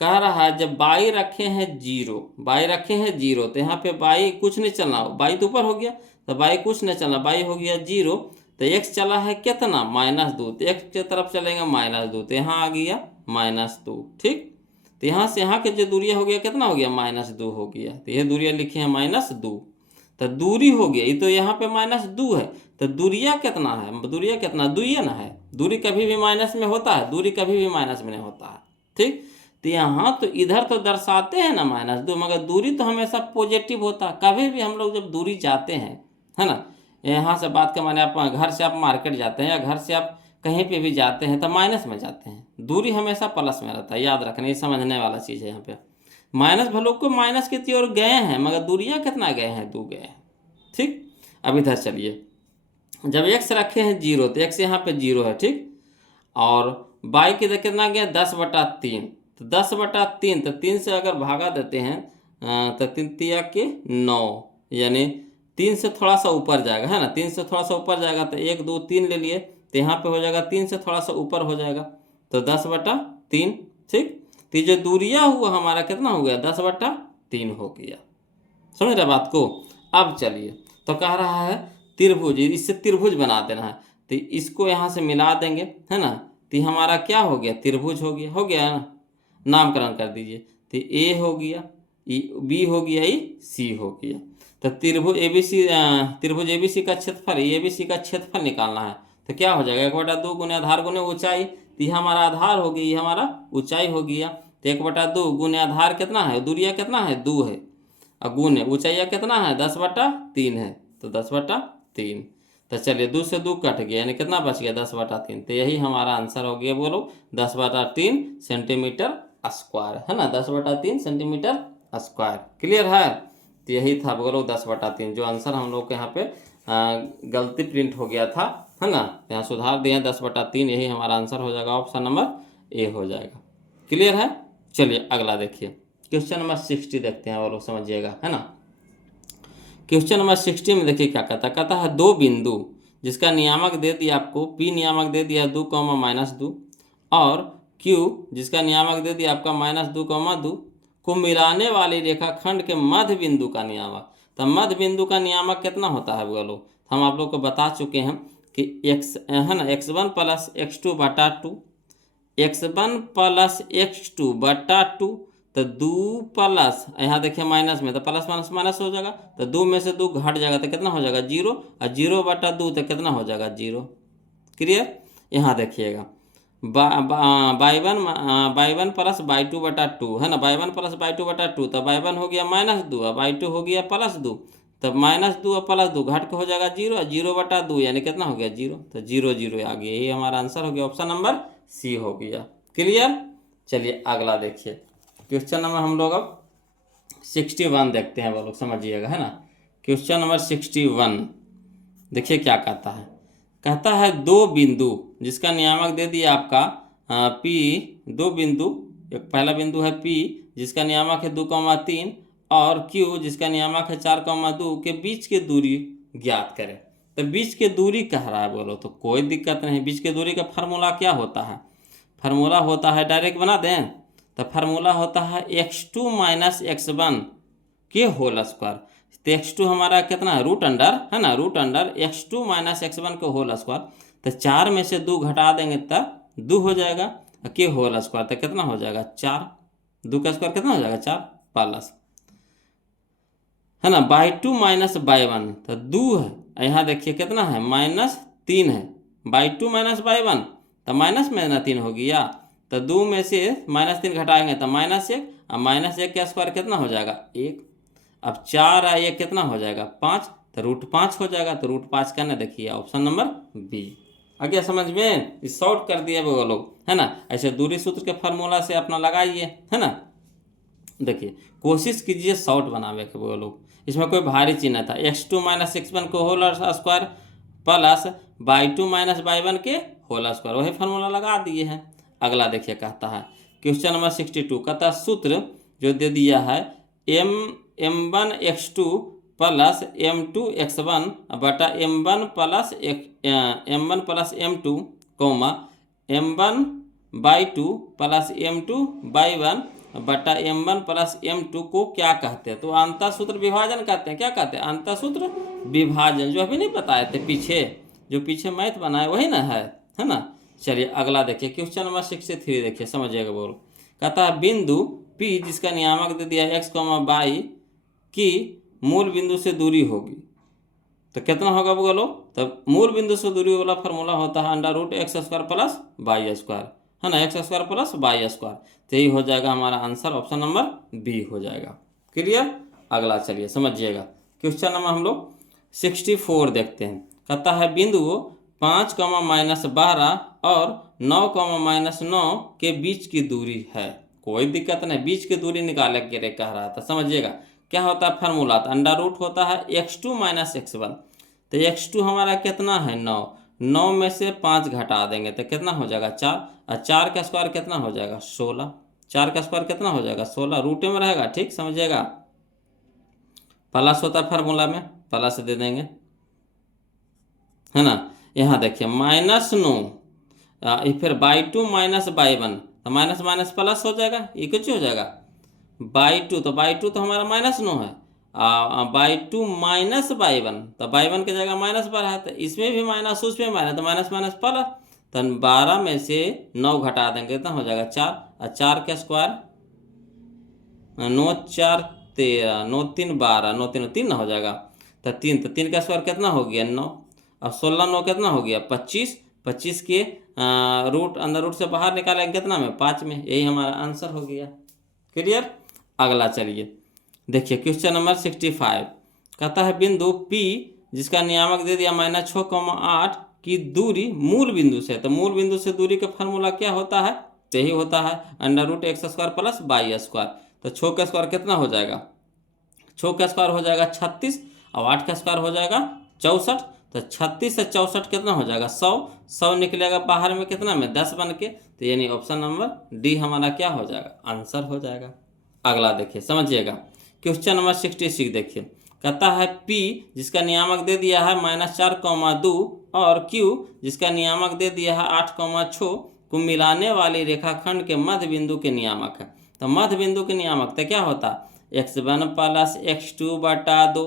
कह रहा है जब y रखे हैं 0, y रखे हैं 0, तो यहाँ पे y कुछ नहीं चलना, y तो ऊपर हो गया, तो y कुछ नहीं चलना, y हो गया 0। तो x चला है कितना? -2। तो x की तरफ चलेंगे -2, तो यहाँ आ गया -2। ठीक, तो यहाँ से यहाँ के जो दूरिया हो गया कितना हो गया? -2 हो गया। तो यह दूरिया लिखे हैं -2। तो दूरी हो गया, ये तो यहाँ पे -2 है। तो दूरिया कितना है? दूरिया कितना? 2 ही ना है। दूरी कभी भी माइनस में होता है, दूरी कभी भी माइनस में नहीं होता है। ठीक, तो यहाँ तो इधर तो दर्शाते हैं ना -2, मगर दूरी तो हमेशा पॉजिटिव होता है। कभी भी हम लोग जब दूरी जाते हैं, है ना, यहाँ से बात के माने आप घर से आप मार्केट जाते हैं या घर से आप कहीं पे भी जाते हैं तो माइनस में जाते हैं, दूरी हमेशा प्लस में रहता है। याद रखना, ये समझने वाला चीज़ है। यहाँ पे माइनस भले को माइनस की ओर गए हैं, मगर दूरियाँ कितना गए हैं? 2 गए हैं। ठीक, अब इधर चलिए, जब x रखे हैं 0 तो x यहाँ पे 0 है। ठीक, और y किधर कितना गया? 10/3। तो 10/3, तो 3 से अगर भागा देते हैं तो 3 तिया के 9, यानी 3 से थोड़ा सा ऊपर जाएगा, है ना, 3 से थोड़ा सा ऊपर जाएगा। तो 1 2 3 ले लिए, तो यहाँ पे हो जाएगा 3 से थोड़ा सा ऊपर हो जाएगा, तो 10/3। ठीक, तो जो दूरिया हुआ हमारा कितना हो गया? 10/3 हो गया। समझ रहे बात को? अब चलिए, तो कह रहा है त्रिभुज, इससे त्रिभुज बना देना है। तो इसको यहाँ से मिला देंगे, है ना, तो हमारा क्या हो गया? त्रिभुज हो गया। हो गया ना, नामकरण कर दीजिए। तो ए हो गया, बी हो गया, ये सी हो गया। तो त्रिभुज ABC का क्षेत्रफल, ABC का क्षेत्रफल निकालना है। तो क्या हो जाएगा? 1/2 गुने आधार गुने ऊंचाई। तो ये हमारा आधार हो गया, ये हमारा ऊंचाई हो गया। तो 1/2 गुने आधार कितना है? दूरिया कितना है? 2 है। और गुने ऊंचाइया कितना है? 10/3 है, तो 10/3। तो चलिए 2 से 2 कट गया, यानी कितना बच गया? 10/3। तो यही हमारा आंसर हो गया। बोलो 10/3 सेंटीमीटर स्क्वायर, है ना, 10/3 सेंटीमीटर स्क्वायर। क्लियर है? तो यही था, बोलो 10/3। जो आंसर हम लोग के यहाँ पे गलती प्रिंट हो गया था, है ना, यहाँ सुधार दिए 10/3, यही हमारा आंसर हो जाएगा। ऑप्शन नंबर ए हो जाएगा। क्लियर है? चलिए अगला देखिए, क्वेश्चन नंबर 60 देखते हैं, वो लोग समझिएगा, है ना। क्वेश्चन नंबर 60 में देखिए क्या कहता है। कहता है 2 बिंदु जिसका नियामक दे दिया आपको, P नियामक दे दिया 2, -2, और Q जिसका नियामक दे दिया आपका -2, 2 को मिलाने वाली रेखाखंड के मध्य बिंदु का नियामक। तो मध्य बिंदु का नियामक कितना होता है बोलो? हम आप लोग को बता चुके हैं कि x, है ना, x1 + x2/2, x1 + x2/2। तो 2 प्लस, यहाँ देखिए माइनस में, तो प्लस माइनस माइनस हो जाएगा। तो 2 में से 2 घट जाएगा, तो कितना हो जाएगा? 0। और 0/2 तो कितना हो जाएगा? 0। क्लियर? यहाँ देखिएगा y1 + y2/2, है ना, y1 + y2/2। तो y1 हो गया -2 और y2 हो गया +2। तब -2 और +2 घट के हो जाएगा 0, और 0/2 यानी कितना हो गया? 0। तो 0 0 आ गया, यही हमारा आंसर हो गया। ऑप्शन नंबर सी हो गया। क्लियर? चलिए अगला देखिए, क्वेश्चन नंबर हम लोग अब 61 देखते हैं, वो लोग समझिएगा, है ना। क्वेश्चन नंबर 61 देखिए क्या कहता है। कहता है 2 बिंदु जिसका नियामक दे दिया आपका P, 2 बिंदु, एक पहला बिंदु है P जिसका नियामक है 2,3, और Q जिसका नियामक है 4,2 के बीच की दूरी ज्ञात करें। तो बीच की दूरी कह रहा है, बोलो तो कोई दिक्कत नहीं। बीच की दूरी का फार्मूला क्या होता है? फार्मूला होता है, डायरेक्ट बना दें, तो फार्मूला होता है x2 - x1 के होल स्क्वायर। तो x2 हमारा कितना है? √अंडर, है ना, √अंडर x2 - x1 के होल स्क्वायर। तो 4 में से 2 घटा देंगे तब 2 हो जाएगा, के होल स्क्वायर तो कितना हो जाएगा? 4। 2 का स्क्वायर कितना हो जाएगा 4 प्लस, है ना, बाई 2 माइनस बाई 1 तो 2 है, यहाँ देखिए कितना है -3 है, बाई 2 माइनस बाई 1 तो माइनस में ना 3 हो गया, तो 2 में से -3 घटाएंगे तो -1, और -1 का स्क्वायर कितना हो जाएगा 1। अब 4 और 1 कितना हो जाएगा 5, तो √5 हो जाएगा, तो √5 का ना देखिए ऑप्शन नंबर बी। आ गया समझ में, इस शॉर्ट कर दिया वो लोग, है ना। ऐसे दूरी सूत्र के फार्मूला से अपना लगाइए, है ना। देखिए कोशिश कीजिए शॉर्ट बनावे के वो लोग, इसमें कोई भारी चिन्ह था, x2 माइनस x1 को whole square plus y 2 minus y 1 के होल स्क्वायर, वही फार्मूला लगा दिए हैं। अगला देखिए कहता है क्वेश्चन नंबर 62, कहता है सूत्र जो दे दिया है m1 x2 plus m2 x1 बटा m1 plus m2 comma m1 y 2 plus m2 y 1 बटा m1 प्लस m2 को क्या कहते हैं, तो अंतर सूत्र विभाजन कहते हैं। क्या कहते हैं, अंतर सूत्र विभाजन, जो अभी नहीं बताए थे पीछे, जो पीछे मैथ बनाए वही ना है ना। चलिए अगला देखिए क्वेश्चन नंबर 63 देखिए, समझिएगा बोल। कहता है बिंदु P जिसका नियामक दे दिया x, y की मूल बिंदु से दूरी होगी तो कितना होगा बोलो, तब मूल बिंदु से दूरी वाला फार्मूला होता है √x² प्लस y², है ना, x² प्लस y², तो यही हो जाएगा हमारा आंसर, ऑप्शन नंबर बी हो जाएगा। क्लियर। अगला चलिए समझिएगा क्वेश्चन नंबर हम लोग 64 देखते हैं। कहता है बिंदु 5, -12 और 9, -9 के बीच की दूरी है, कोई दिक्कत नहीं, बीच की दूरी निकाले के लिए कह रहा था। समझिएगा क्या होता है फार्मूला, तो √ होता है x2 माइनस x1, तो x2 हमारा कितना है 9, 9 में से 5 घटा देंगे तो कितना हो जाएगा 4, और 4 का स्क्वायर कितना हो जाएगा 16, 4 का स्क्वायर कितना हो जाएगा 16, रूट में रहेगा, ठीक समझिएगा। प्लस होता है फार्मूला में, प्लस दे देंगे, है ना। यहाँ देखिए -9 फिर बाई 2 माइनस बाई 1 तो माइनस माइनस प्लस हो जाएगा, ये कुछ हो जाएगा बाई 2, तो बाई 2 तो हमारा -9 है, बाई 2 माइनस बाई 1 तो बाई 1 की जगह माइनस पर है, तो इसमें भी माइनस उसमें माइनस, तो माइनस माइनस प्लस, तो 12 में से 9 घटा देंगे कितना हो जाएगा 4, और 4 का स्क्वायर 9 4 13, 9 3 12, 9 3 3 हो जाएगा, तो 3 का स्क्वायर कितना हो गया 9, अब 16 9 कितना हो गया 25, 25 के रूट अंदर रूट से बाहर निकालेंगे कितना में 5 में, यही हमारा आंसर हो गया। क्लियर। अगला चलिए देखिए क्वेश्चन नंबर 65, कहता है बिंदु P जिसका नियामक दे दिया -6, 8 की दूरी मूल बिंदु से, तो मूल बिंदु से दूरी का फार्मूला क्या होता है, तो यही होता है √x² प्लस y², तो 6 का स्क्वायर कितना हो जाएगा, 6 का स्क्वायर हो जाएगा 36 और 8 का स्क्वायर हो जाएगा 64, तो 36 से 64 कितना हो जाएगा 100, 100 निकलेगा बाहर में कितना में 10 बन के, तो यानी ऑप्शन नंबर डी हमारा क्या हो जाएगा आंसर हो जाएगा। अगला देखिए समझिएगा क्वेश्चन नंबर 66 देखिए, कहता है P जिसका नियामक दे दिया है -4, 2 और Q जिसका नियामक दे दिया है 8, 6 को मिलाने वाली रेखाखंड के मध्य बिंदु के नियामक है, तो मध्य बिंदु के नियामक तो क्या होता है x1 प्लस x2 बटा 2,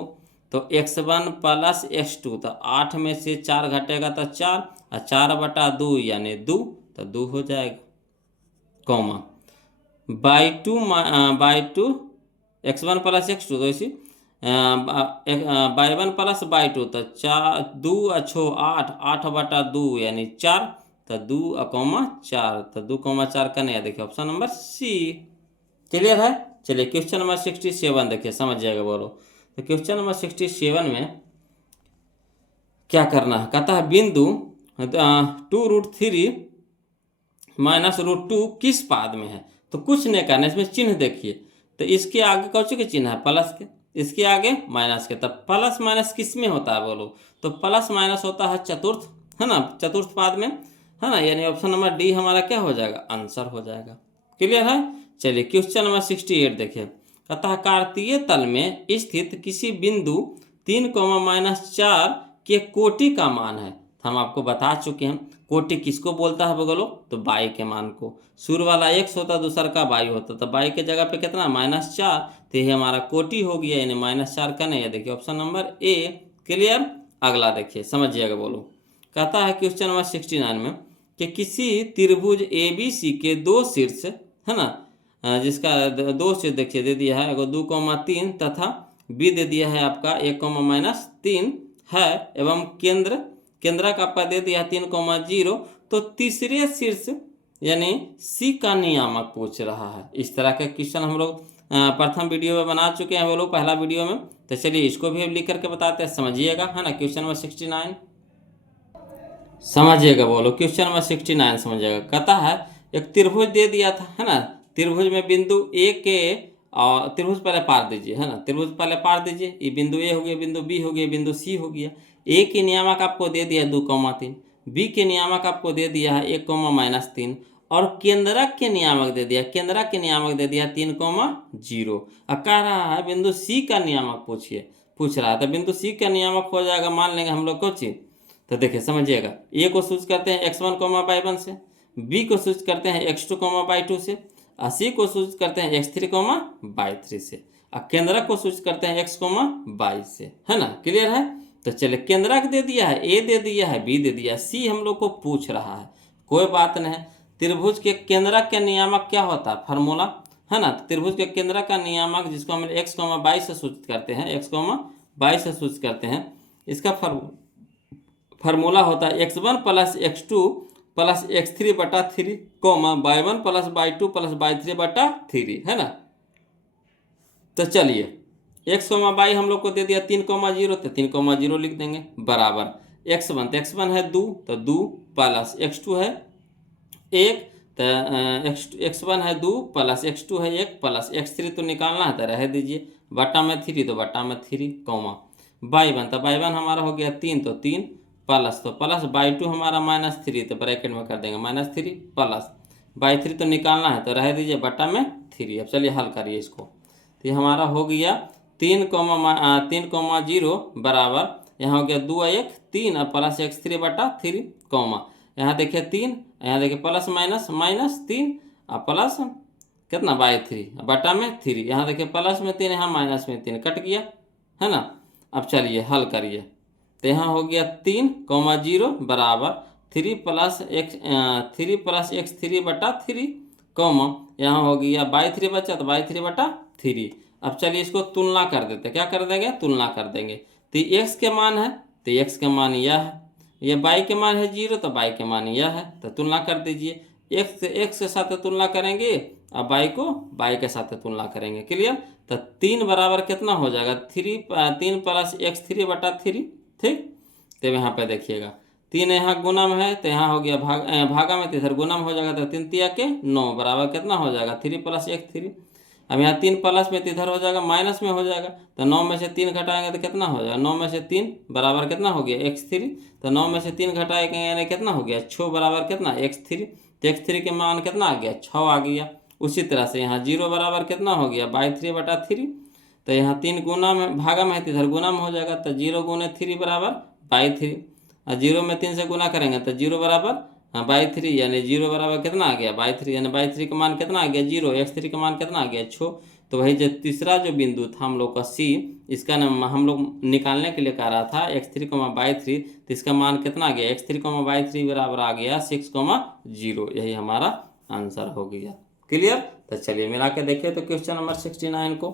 तो x1 प्लस x2, तो 8 में से 4 घटेगा तो 4, और 4 बटा 2 यानी 2, तो 2 हो जाएगा, comma by 2 x1 plus x2, तो इसी बाई 1 प्लस बाई 2, तो 4 2 अच्छो 8, 8 बटा 2 यानी 4, तो 2 कॉमा 4, तो 2 4 का नहीं, देखिए ऑप्शन नंबर सी। क्लियर है। चलिए क्वेश्चन नंबर 67 देखिए, समझ जाएगा बोलो। तो क्वेश्चन नंबर 67 में क्या करना है, कहता है बिंदु 2√3 माइनस √2 किस पाद में है, तो कुछ नहीं करना, इसमें चिन्ह देखिए, तो इसके आगे कौन के चिन्ह है प्लस के, इसके आगे माइनस के, तब प्लस माइनस किस में होता है बोलो, तो प्लस माइनस होता है चतुर्थ, है ना, चतुर्थ पाद में, है ना, यानी ऑप्शन नंबर डी हमारा क्या हो जाएगा आंसर हो जाएगा। क्लियर है। चलिए क्वेश्चन नंबर 68 देखिए, कहता है कार्तीय तल में स्थित किसी बिंदु 3, -4 के कोटि का मान है, हम आपको बता चुके हैं कोटि किसको बोलता है बोलो, तो बाई के मान को, शुरू वाला x होता दूसरा का बाई होता, तो बाई के जगह पे कितना -4, तो ये हमारा कोटि हो गया, यानी -4 का नहीं है, देखिए ऑप्शन नंबर ए। क्लियर। अगला देखिए समझिएगा बोलो, कहता है क्वेश्चन नंबर 69 में कि किसी त्रिभुज ABC के 2 शीर्ष, है ना, जिसका दो से देखिए दे दिया है 2,3 तथा बी दे दिया है आपका 1,-3 है एवं केंद्रक आपका दे दिया है 3,0। तो तीसरे शीर्ष यानी सी का नियामक पूछ रहा है। इस तरह का क्वेश्चन हम लोग प्रथम वीडियो में बना चुके हैं वो लोग पहला वीडियो में। तो चलिए इसको भी लिख करके बताते हैं, समझिएगा, है ना। क्वेश्चन नंबर 69 समझिएगा, बोलो क्वेश्चन नंबर 69 समझिएगा। कहता है एक त्रिभुज दे दिया था, है ना। त्रिभुज में बिंदु ए के और त्रिभुज पहले पार दीजिए, है ना। त्रिभुज पहले पार दीजिए, ये बिंदु ए हो गया, बिंदु बी हो गया, बिंदु सी हो गया। ए के नियामक आपको दे दिया है 2,3, बी के नियामक आपको दे दिया है 1,-3 और केंद्रक के नियामक दे दिया, केंद्रक के नियामक दे दिया 3,0। अब कह रहा है बिंदु सी का नियामक पूछ रहा है। तो बिंदु सी का नियामक हो जाएगा, मान लेंगे हम लोग कुछ। तो देखिए समझिएगा, ए को सूच करते हैं x1, y1 से, बी को सूच करते हैं x2, y2 से, और सी को सूच करते हैं x3, y3 से, और केंद्रक को सूच करते हैं x, y से, है ना। क्लियर है। तो चलिए केंद्रक दे दिया है, ए दे दिया है, बी दे दिया है, सी हम लोग को पूछ रहा है, कोई बात नहीं है। त्रिभुज के केंद्रक के नियामक क्या होता है, फार्मूला, है ना। त्रिभुज के केंद्रक का नियामक जिसको हम x, y से सूचित करते हैं, x, y से सूचित करते हैं, इसका फार्मूला होता है x1 + x2 + x3/3, y1 + y2 + y3/3, है ना। तो चलिए x, y हम लोग को दे दिया 3,0, तो 3,0 लिख देंगे, बराबर x1, तो x1 है 2, तो 2 प्लस x2 है 1, तो x1 है 2 प्लस x2 है 1 प्लस x3 तो निकालना है, तो रह दीजिए, बटा में 3, तो बटा में 3, y1, तो y1 हमारा हो गया 3, तो 3 प्लस, तो प्लस y2 हमारा -3, तो ब्रैकेट में कर देंगे -3 प्लस y3 तो निकालना है, तो रह दीजिए, बटा में 3। अब चलिए हल करिए इसको। तो ये हमारा हो गया 3,0 बराबर, यहाँ हो गया 2 और 1 3 और प्लस x3/3, यहाँ देखिए 3, यहाँ देखिए प्लस -3 और प्लस कितना y3 बटा में 3, यहाँ देखिए प्लस में 3, यहाँ माइनस में 3, कट गया, है ना। अब चलिए हल करिए। तो यहाँ हो गया 3,0 बराबर 3 + x3/3, यहाँ हो गया y3 बचा, तो y3/3। अब चलिए इसको तुलना कर देते, क्या कर देंगे, तुलना कर देंगे। तो x के मान है, तो x के मान यह है, ये y के मान है 0, तो y के मान यह है, तो तुलना कर दीजिए। x के साथ तुलना करेंगे और y को y के साथ तुलना करेंगे। क्लियर। तो 3 बराबर कितना हो जाएगा, 3 + x3/3, ठीक। तो यहाँ पे देखिएगा 3 यहाँ गुना में है, तो यहाँ हो गया भागा में, तो इधर गुना में हो जाएगा, तो 3 × 9 बराबर कितना हो जाएगा 3 + x3। अब यहाँ 3 प्लस में, तो इधर हो जाएगा माइनस में हो जाएगा, तो 9 में से 3 घटाएंगे तो कितना हो जाएगा, 9 में से 3 बराबर कितना हो गया x3, तो 9 में से 3 घटाएंगे यानी कितना हो गया 6 बराबर कितना x3, तो x3 के मान कितना आ गया 6 आ गया। उसी तरह से यहाँ 0 बराबर कितना हो गया y3/3, तो यहाँ 3 गुना में भागा में है, तो इधर गुना में हो जाएगा, तो 0 × 3 बराबर y3, और 0 में 3 से गुना करेंगे तो 0 बराबर y3, यानी 0 बराबर कितना आ गया y3, यानी y3 का मान कितना आ गया 0, x3 का मान कितना आ गया 6। तो वही जो तीसरा जो बिंदु था हम लोग का C, इसका नाम हम लोग निकालने के लिए कह रहा था x3, y3, तो इसका मान कितना आ गया x3, y3 बराबर आ गया 6,0। यही हमारा आंसर हो गया। क्लियर। तो चलिए मिला के देखिए तो क्वेश्चन नंबर 69 को।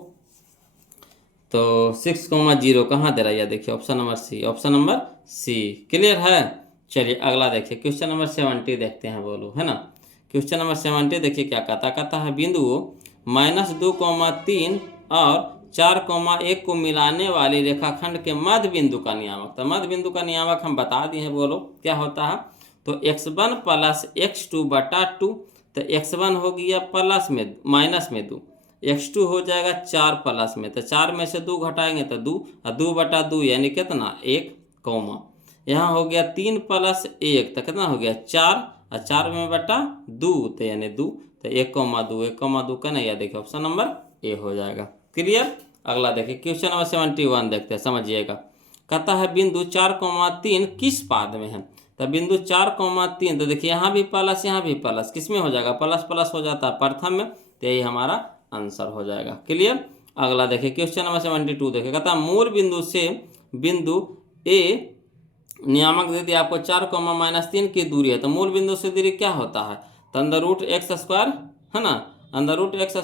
तो 6,0 कहाँ दे रहा है, देखिए option number C, option number C. Clear है। चलिए अगला देखिए क्वेश्चन नंबर 70 देखते हैं, बोलो, है ना। क्वेश्चन नंबर 70 देखिए क्या कहता है बिंदु -2,3 और 4,1 को मिलाने वाली रेखाखंड के मध्य बिंदु का नियामक। तो मध्य बिंदु का नियामक हम बता दिए हैं, बोलो क्या होता है। तो x1 + x2/2, तो x1 हो गया प्लस में -2, x2 हो जाएगा 4 प्लस में, तो 4 में से 2 घटाएंगे तो 2, और 2/2 यानी कितना 1, यहाँ हो गया 3 + 1, तो कितना हो गया 4, और 4 में बटा 2, तो यानी 2, तो 1,2 का नहीं, देखिए ऑप्शन नंबर ए हो जाएगा। क्लियर। अगला देखिए क्वेश्चन नंबर 71 देखते हैं, समझिएगा। कहता है बिंदु 4,3 किस पाद में है। तो बिंदु 4,3, तो देखिए यहाँ भी प्लस, यहाँ भी प्लस, किस में हो जाएगा प्लस हो जाता है प्रथम में, तो यही हमारा आंसर हो जाएगा। क्लियर। अगला देखिए क्वेश्चन नंबर 72 देखिए, कहता है मूल बिंदु से बिंदु ए नियामक दे दिया आपको 4,-3 की दूरी है। तो मूल बिंदु से दूरी क्या होता है, तो √x², है ना, under root x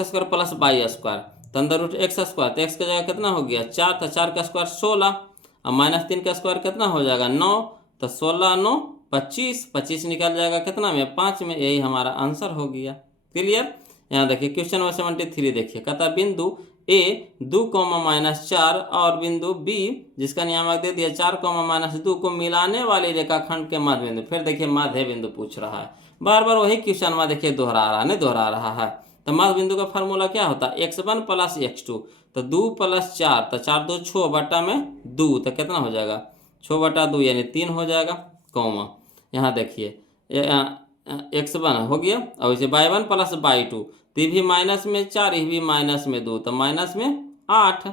square plus y square, तो अंडर रूट एक्स स्क्वायर, तो एक्स की जगह कितना हो गया 4, तो 4 का स्क्वायर 16, और -3 का स्क्वायर कितना हो जाएगा 9, तो 16 9 25, 25 निकल जाएगा कितना में 5 में, यही हमारा आंसर हो गया। क्लियर। यहाँ देखिए क्वेश्चन नंबर 73 देखिए, कहता बिंदु ए 2, -4 और बिंदु बी जिसका नियामक दे दिया 4, -2 को मिलाने वाले रेखाखंड के मध्य बिंदु, फिर देखिए मध्य बिंदु पूछ रहा है, बार बार वही क्वेश्चन में देखिए दोहरा रहा है। तो मध्य बिंदु का फार्मूला क्या होता है x1 + x2, तो 2 + 4, तो 4 2 6 बटा में 2, तो कितना हो जाएगा 6/2 यानी 3 हो जाएगा, कॉमा यहाँ देखिए x1 हो गया, और इसे y1 + y2, तो ये भी माइनस में 4, ये भी माइनस में 2, तो माइनस में 8,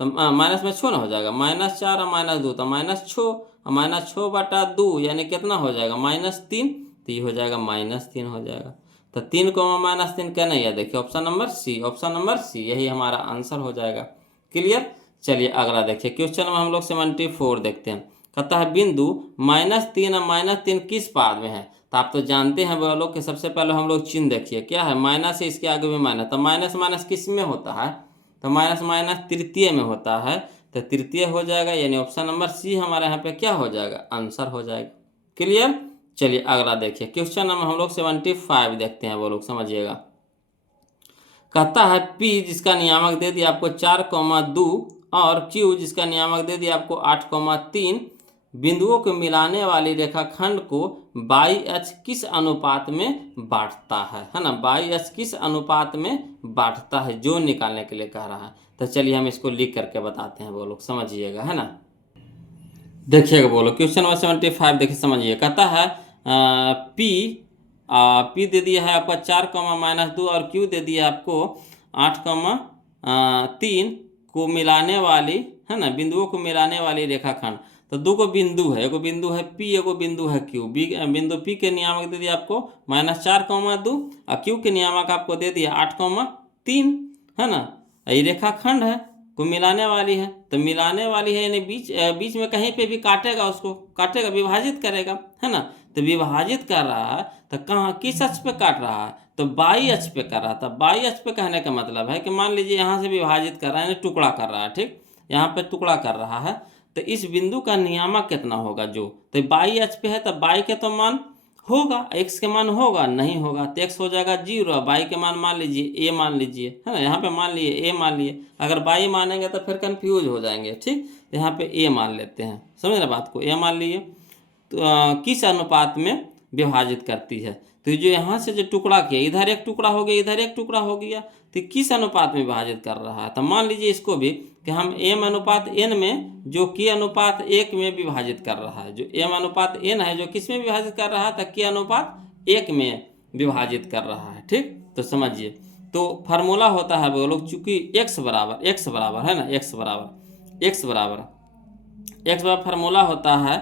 तो माइनस में 6 ना हो जाएगा, -4 और -2 तो -6, और -6/2 यानी कितना हो जाएगा -3, तो ये हो जाएगा -3 हो जाएगा। तो 3 -3 क्या नहीं है, देखिए ऑप्शन नंबर सी यही हमारा आंसर हो जाएगा। क्लियर। चलिए अगला देखिए क्वेश्चन में हम लोग 74 देखते हैं, कहता है बिंदु -3 और -3 किस पाद में है, तो आप तो जानते हैं वो लोग कि सबसे पहले हम लोग चिन्ह देखिए क्या है, माइनस है, इसके आगे भी माइनस, तो माइनस किस में होता है, तो माइनस तृतीय में होता है, तो तृतीय हो जाएगा, यानी ऑप्शन नंबर सी हमारे यहाँ पे क्या हो जाएगा आंसर हो जाएगा। क्लियर। चलिए अगला देखिए क्वेश्चन नंबर हम लोग 75 देखते हैं, वो लोग समझिएगा, कहता है P जिसका नियामक दे दिया आपको 4,2 और Q जिसका नियामक दे दिया आपको 8,3 बिंदुओं को मिलाने वाली रेखाखंड को बाई अक्ष किस अनुपात में बांटता है ना, बाई अक्ष किस अनुपात में बांटता है जो निकालने के लिए कह रहा है। तो चलिए हम इसको लिख करके बताते हैं, वो लोग समझिएगा है ना। देखिएगा बोलो क्वेश्चन नंबर 75 देखिए समझिए, कहता है पी दे दिया है आपका 4, -2 और क्यू दे दिया है आपको 8,3 को मिलाने वाली है ना, बिंदुओं को मिलाने वाली रेखाखंड। तो दो को बिंदु है, एगो बिंदु है पी, एगो बिंदु है क्यू। बिंदु पी के नियामक दे दिया आपको -4,2 और क्यू के नियामक आपको दे दिया 8,3 है ना। ये रेखाखंड है को मिलाने वाली है, तो मिलाने वाली है यानी बीच में कहीं पे भी काटेगा, उसको काटेगा विभाजित करेगा है ना। तो विभाजित कर रहा है तो कहाँ किस अक्ष पे काट रहा है, तो बाई अक्ष पे कर रहा था। बाई अक्ष पे कहने का मतलब है कि मान लीजिए यहाँ से विभाजित कर रहा है यानी टुकड़ा कर रहा है, ठीक, यहाँ पे टुकड़ा कर रहा है, तो इस बिंदु का नियामक कितना होगा जो, तो बाई अक्ष पे है तो बाई के तो मान होगा, x के मान होगा नहीं होगा, तो x हो जाएगा 0, बाई के मान लीजिए a मान लीजिए है ना, यहाँ पे मान लिए a मान लिए, अगर बाई मानेंगे तो फिर कंफ्यूज हो जाएंगे, ठीक, तो यहाँ पे a मान लेते हैं, समझ रहे बात को, a मान लिए। तो किस अनुपात में विभाजित करती है, तो जो यहाँ से जो टुकड़ा किया इधर एक टुकड़ा हो गया, इधर एक टुकड़ा हो गया, तो किस अनुपात में विभाजित कर रहा है। तो मान लीजिए इसको भी कि हम m/n में जो k/1 में विभाजित कर रहा है, जो m/n है जो किस में विभाजित कर रहा है, तो k/1 में विभाजित कर रहा है, ठीक। तो समझिए तो फार्मूला होता है वो लोग, चूंकि x बराबर है ना, x बराबर फार्मूला होता है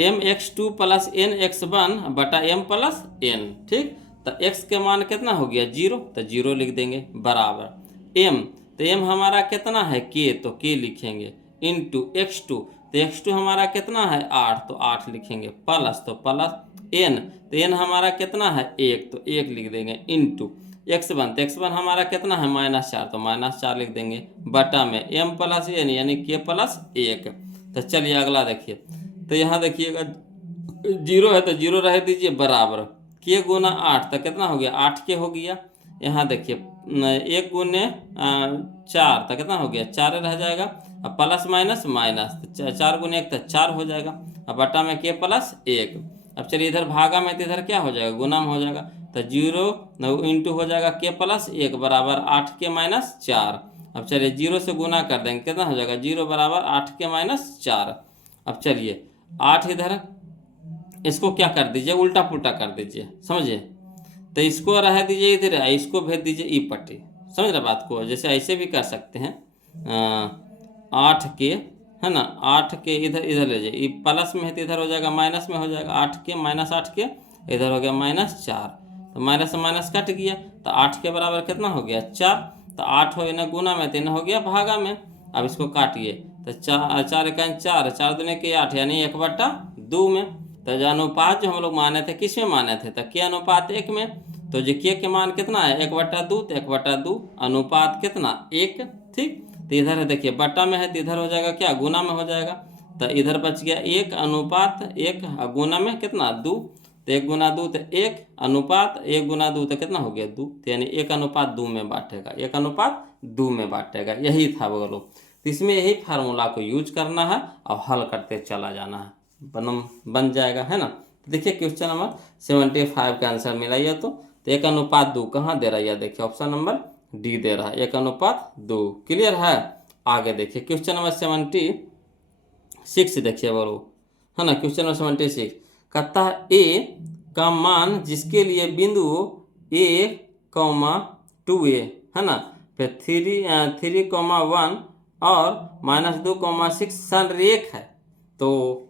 mx2 + nx1 बटा m + n, ठीक। तो x के मान कितना हो गया 0, तो 0 लिख देंगे, बराबर m, तो m हमारा कितना है k, तो k लिखेंगे, इंटू x2, तो x2 हमारा कितना है 8, तो 8 लिखेंगे, प्लस तो प्लस n, तो n हमारा कितना है 1, तो 1 लिख देंगे, इंटू x1, तो x1 हमारा कितना है -4, तो -4 लिख देंगे, बटा में m + n यानी k + 1। तो चलिए अगला देखिए, तो यहाँ देखिएगा 0 है तो 0 रह दीजिए, बराबर k गुना 8, तो कितना हो गया 8k हो गया। यहाँ देखिए 1 गुने 4 तो कितना हो गया 4 रह जाएगा, अब प्लस माइनस माइनस, तो 4 गुने 1 तो 4 हो जाएगा, अब बटा में k + 1। अब चलिए इधर भागा में, तो इधर क्या हो जाएगा गुना में हो जाएगा, तो 0 इंटू हो जाएगा k + 1 बराबर 8k - 4। अब चलिए 0 से गुना कर देंगे, कितना हो जाएगा 0 बराबर 8k - 4। अब चलिए 8 इधर, इसको क्या कर दीजिए उल्टा पुल्टा कर दीजिए, समझिए, तो इसको रह दीजिए इधर, इसको भेज दीजिए ई पट्टी, समझ रहे बात को, जैसे ऐसे भी कर सकते हैं 8k है ना, 8k इधर ले जाइए, ये प्लस में है तो इधर हो जाएगा माइनस में हो जाएगा, 8k - 8k इधर हो गया -4, तो माइनस से माइनस कट गया, तो 8 के बराबर कितना हो गया 4, तो 8 हो ना गुना में, 3 हो गया भागा में। अब इसको काटिए, तो 4 4 दूने के 8 यानी 1/2 में, तो जो अनुपात जो हम लोग माने थे किस में माने थे, तो के अनुपात 1 में। तो जो के मान कितना है 1/2, तो 1/2 अनुपात कितना 1। ठीक, तो इधर है देखिए बटा में है तो इधर हो जाएगा क्या गुना में हो जाएगा। तो इधर बच गया 1 अनुपात 1 गुना में कितना 2। तो 1 गुना 2 तो 1 अनुपात 1 गुना 2 तो कितना हो गया 2। तो यानी 1 अनुपात 2 में बांटेगा, 1 अनुपात 2 में बांटेगा, यही था वो लोग। तो इसमें यही फार्मूला को यूज करना है और हल करते चला जाना है, बन जाएगा, है ना। तो देखिए क्वेश्चन नंबर 75 का आंसर मिला ये। तो 1 अनुपात 2 कहाँ दे रहा है, यह देखिए ऑप्शन नंबर डी दे रहा है, 1 अनुपात 2। क्लियर है। आगे देखिए क्वेश्चन नंबर 76 देखिए बोलो, है ना। क्वेश्चन नंबर 76 कहता है ए का मान जिसके लिए बिंदु a,2a है ना, फिर 3,1 और -2,6 संरेख है, तो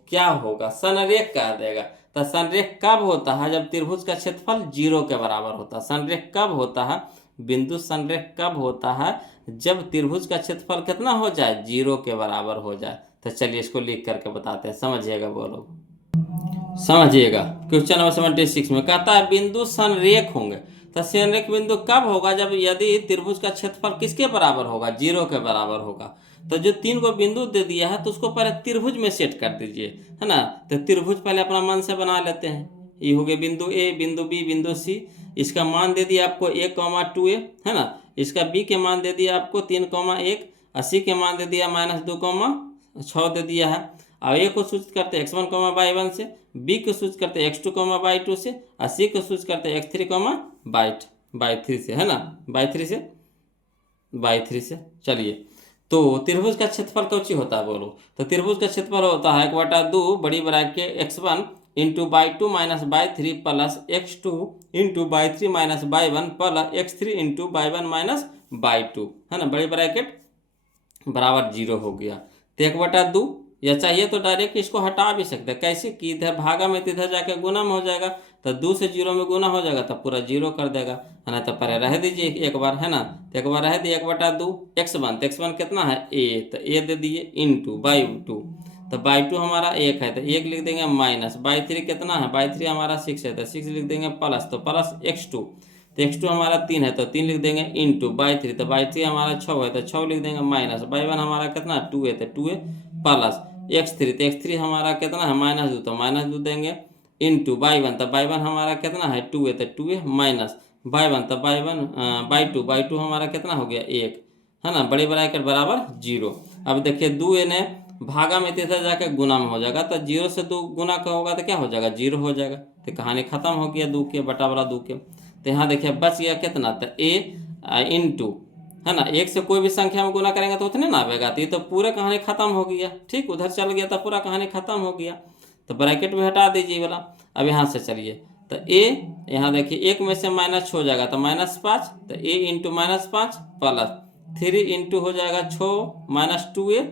क्या होगा, संरेख कह देगा। तो संरेख कब होता है, जब त्रिभुज का क्षेत्रफल 0 के बराबर होता है। संरेख कब होता है, बिंदु संरेख कब होता है, जब त्रिभुज का क्षेत्रफल कितना हो जाए 0 के बराबर हो जाए। तो चलिए इसको लिख करके बताते हैं, समझिएगा वो लोग, समझिएगा। क्वेश्चन नंबर 76 में कहता है बिंदु संरेख होंगे। तो संरेख बिंदु कब होगा, जब यदि त्रिभुज का क्षेत्रफल किसके बराबर होगा 0 के बराबर होगा। तो जो 3 को बिंदु दे दिया है तो उसको पहले त्रिभुज में सेट कर दीजिए, है ना। तो त्रिभुज पहले अपना मन से बना लेते हैं। ये हो गया बिंदु ए, बिंदु बी, बिंदु सी। इसका मान दे दिया आपको 1,2a, है ना। इसका बी के मान दे दिया आपको 3,1, और सी के मान दे दिया -2,6 दे दिया है। और ए को सूचित करते x1, y1 से, बी को सूचित करते x2, y2 से, और सी को सूचित करते x3, y3 से, है ना, y3 से। चलिए, तो त्रिभुज का क्षेत्रफल कौची होता है बोलो। तो त्रिभुज का क्षेत्रफल होता है 1/2 बड़ी bracket x1 into y2 minus y3 plus x2 into y3 minus y1 plus x3 into y1 minus y2, है ना, बड़ी ब्रैकेट बराबर 0 हो गया। तो 1/2 या चाहिए तो डायरेक्ट इसको हटा भी सकते हैं, कैसे कि इधर भागा में तो इधर जाके गुना में हो जाएगा। तो 2 से 0 में गुना हो जाएगा, तब पूरा 0 कर देगा, है ना। तो पहले रह दीजिए एक बार, है ना। तो एक बार रह दिए 1/2 x1, तो x1 कितना है a, तो a दे दिए इंटू y2, तो y2 हमारा 1 है तो 1 लिख देंगे माइनस y3 कितना है, y3 हमारा 6 है तो 6 लिख देंगे प्लस, तो प्लस x2, तो x2 हमारा 3 है तो 3 लिख देंगे इंटू y3, तो y3 हमारा 6 है तो 6 लिख देंगे माइनस y1 हमारा कितना 2 है तो 2 प्लस x3, तो x3 हमारा कितना है -2, तो -2 देंगे इंटू y1, तो y1 हमारा कितना है 2 है तो 2 माइनस y1, तो y2 हमारा कितना हो गया 1, है ना, बड़ी ब्रैकेट बराबर 0। अब देखिए 2 ने भागा में इधर जाकर गुना में हो जाएगा, तो 0 से 2 गुना का होगा तो क्या हो जाएगा 0 हो जाएगा। तो कहानी खत्म हो गया 2 के बटा वाला 2 के। तो यहाँ देखिए बच गया कितना, तो a इंटू, है ना, 1 से कोई भी संख्या में गुना करेंगे तो उतने ना आएगा, तो ये तो पूरा कहानी खत्म हो गया। ठीक, उधर चल गया तो पूरा कहानी खत्म हो गया, तो ब्रैकेट भी हटा दीजिए वाला। अब यहाँ से चलिए, तो a यहाँ देखिए 1 में से माइनस हो जाएगा तो -5, तो a इंटू -5 प्लस 3 इंटू हो जाएगा 6 -2a,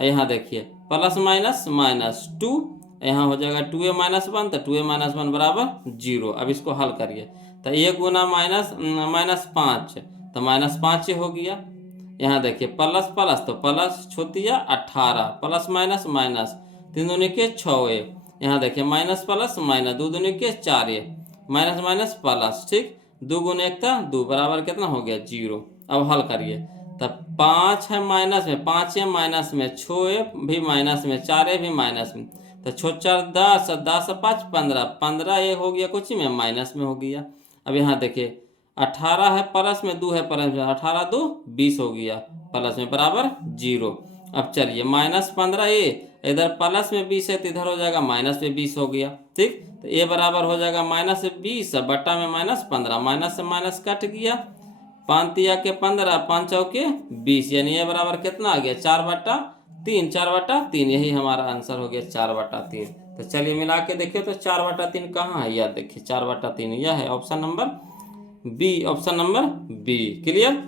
यहाँ देखिए प्लस माइनस 2, यहाँ हो जाएगा 2a -1, तो 2a -1 बराबर 0। अब इसको हल करिए, तो 1 गुना -5 तो -5 हो गया। यहाँ देखिए प्लस प्लस तो प्लस छोतिया 18 प्लस माइनस माइनस 3 दूनी के 6, यहाँ देखिए माइनस प्लस माइनस 2 दूनी के 4 माइनस माइनस प्लस, ठीक, 2 गुने 1 था 2 बराबर कितना हो गया 0। अब हल करिए, तब 5 है माइनस में, 5 है माइनस में, 6 भी माइनस में, 4 भी माइनस में, तो 6 4 10, 10 5 15, 15 ये हो गया कुछ में माइनस में हो गया। अब यहाँ देखिए 18 है प्लस में, 2 है प्लस में, 18 2 20 हो गया प्लस में बराबर 0। अब चलिए -15 ये इधर प्लस में 20 है तो इधर हो जाएगा माइनस में 20 हो गया। ठीक, तो ये बराबर हो जाएगा -20 बटा में -15, माइनस से माइनस कट गया, 5 तिया के 15, 5 चौके 20, यानी ये बराबर कितना आ गया 4/3, 4/3, यही हमारा आंसर हो गया 4/3। तो चलिए मिला के देखिए, तो 4/3 कहाँ है, यह देखिए 4/3 यह है option number B, option number B. Clear.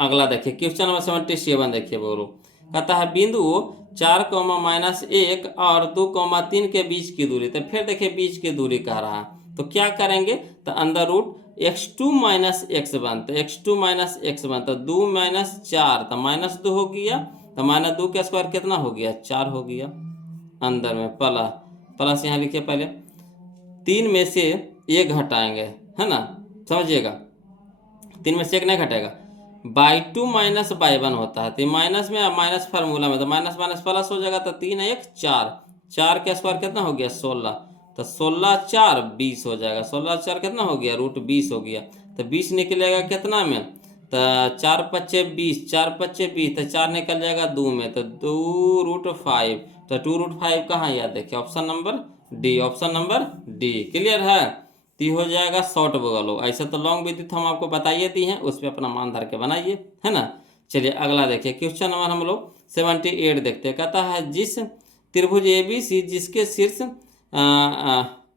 अगला देखिए क्वेश्चन नंबर 77 देखिए बोलो, कहता है बिंदु 4, -1 और 2, 3 के बीच की दूरी। तो फिर देखिए बीच की दूरी कह रहा है, तो क्या करेंगे, तो अंदर रूट x2 - x1, तो x2 - x1, तो 2 - 4 तो -2 हो गया, तो -2 का स्क्वायर कितना हो गया 4 हो गया अंदर में प्लस, प्लस यहाँ लिखिए पहले, 3 में से 1 घटाएंगे, है ना, समझिएगा, 3 में से 1 नहीं घटेगा, बाई 2 माइनस बाई 1 होता है, तो माइनस में माइनस फार्मूला में, तो माइनस माइनस प्लस हो जाएगा, तो 3 1 4, 4 के स्क्वायर कितना हो गया 16, तो 16 4 20 हो जाएगा, 16 4 कितना हो गया √20 हो गया, तो 20 निकलेगा कितना में, तो 4 5 20, 4 5 20, तो 4 निकल जाएगा 2 में, तो 2√5, तो 2√5 कहाँ याद देखिए, option number D, option number D. Clear है, तो ये हो जाएगा शॉर्ट बगल। ऐसा तो लॉन्ग विद्युत हम आपको बताइए दी हैं, उस पर अपना मान धर के बनाइए, है ना। चलिए अगला देखिए, क्वेश्चन नंबर हम लोग 78 देखते हैं। कहता है जिस त्रिभुज ABC जिसके शीर्ष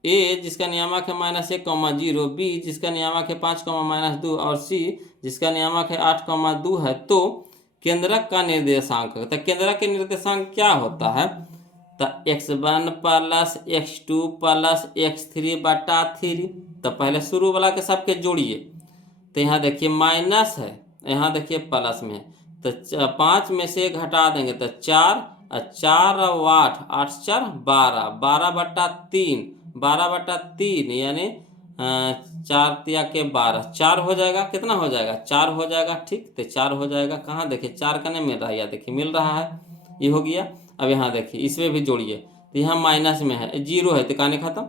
ए जिसका नियामक है -1, बी जिसका नियामक है 5, -2 और सी जिसका नियामक है 8, 2 है, तो केंद्रक का निर्देशांक, तो केंद्रक के निर्देशांक क्या होता है, तो x1 plus x2 plus x3 बटा 3। तो पहले शुरू वाला के सबके जोड़िए, तो यहाँ देखिए माइनस है, यहाँ देखिए प्लस में है, तो 5 में से घटा देंगे तो 4, 4 और 8, 8 4 12, 12 बटा 3, 12 बटा 3 यानी 4 तिया के 12, 4 हो जाएगा, कितना हो जाएगा 4 हो जाएगा, ठीक, तो 4 हो जाएगा। कहाँ देखिए 4 का नहीं मिल रहा है, या देखिए मिल रहा है, ये हो गया। अब यहाँ देखिए इसमें भी जोड़िए, तो यहाँ माइनस में है 0 है, तो कहानी खत्म।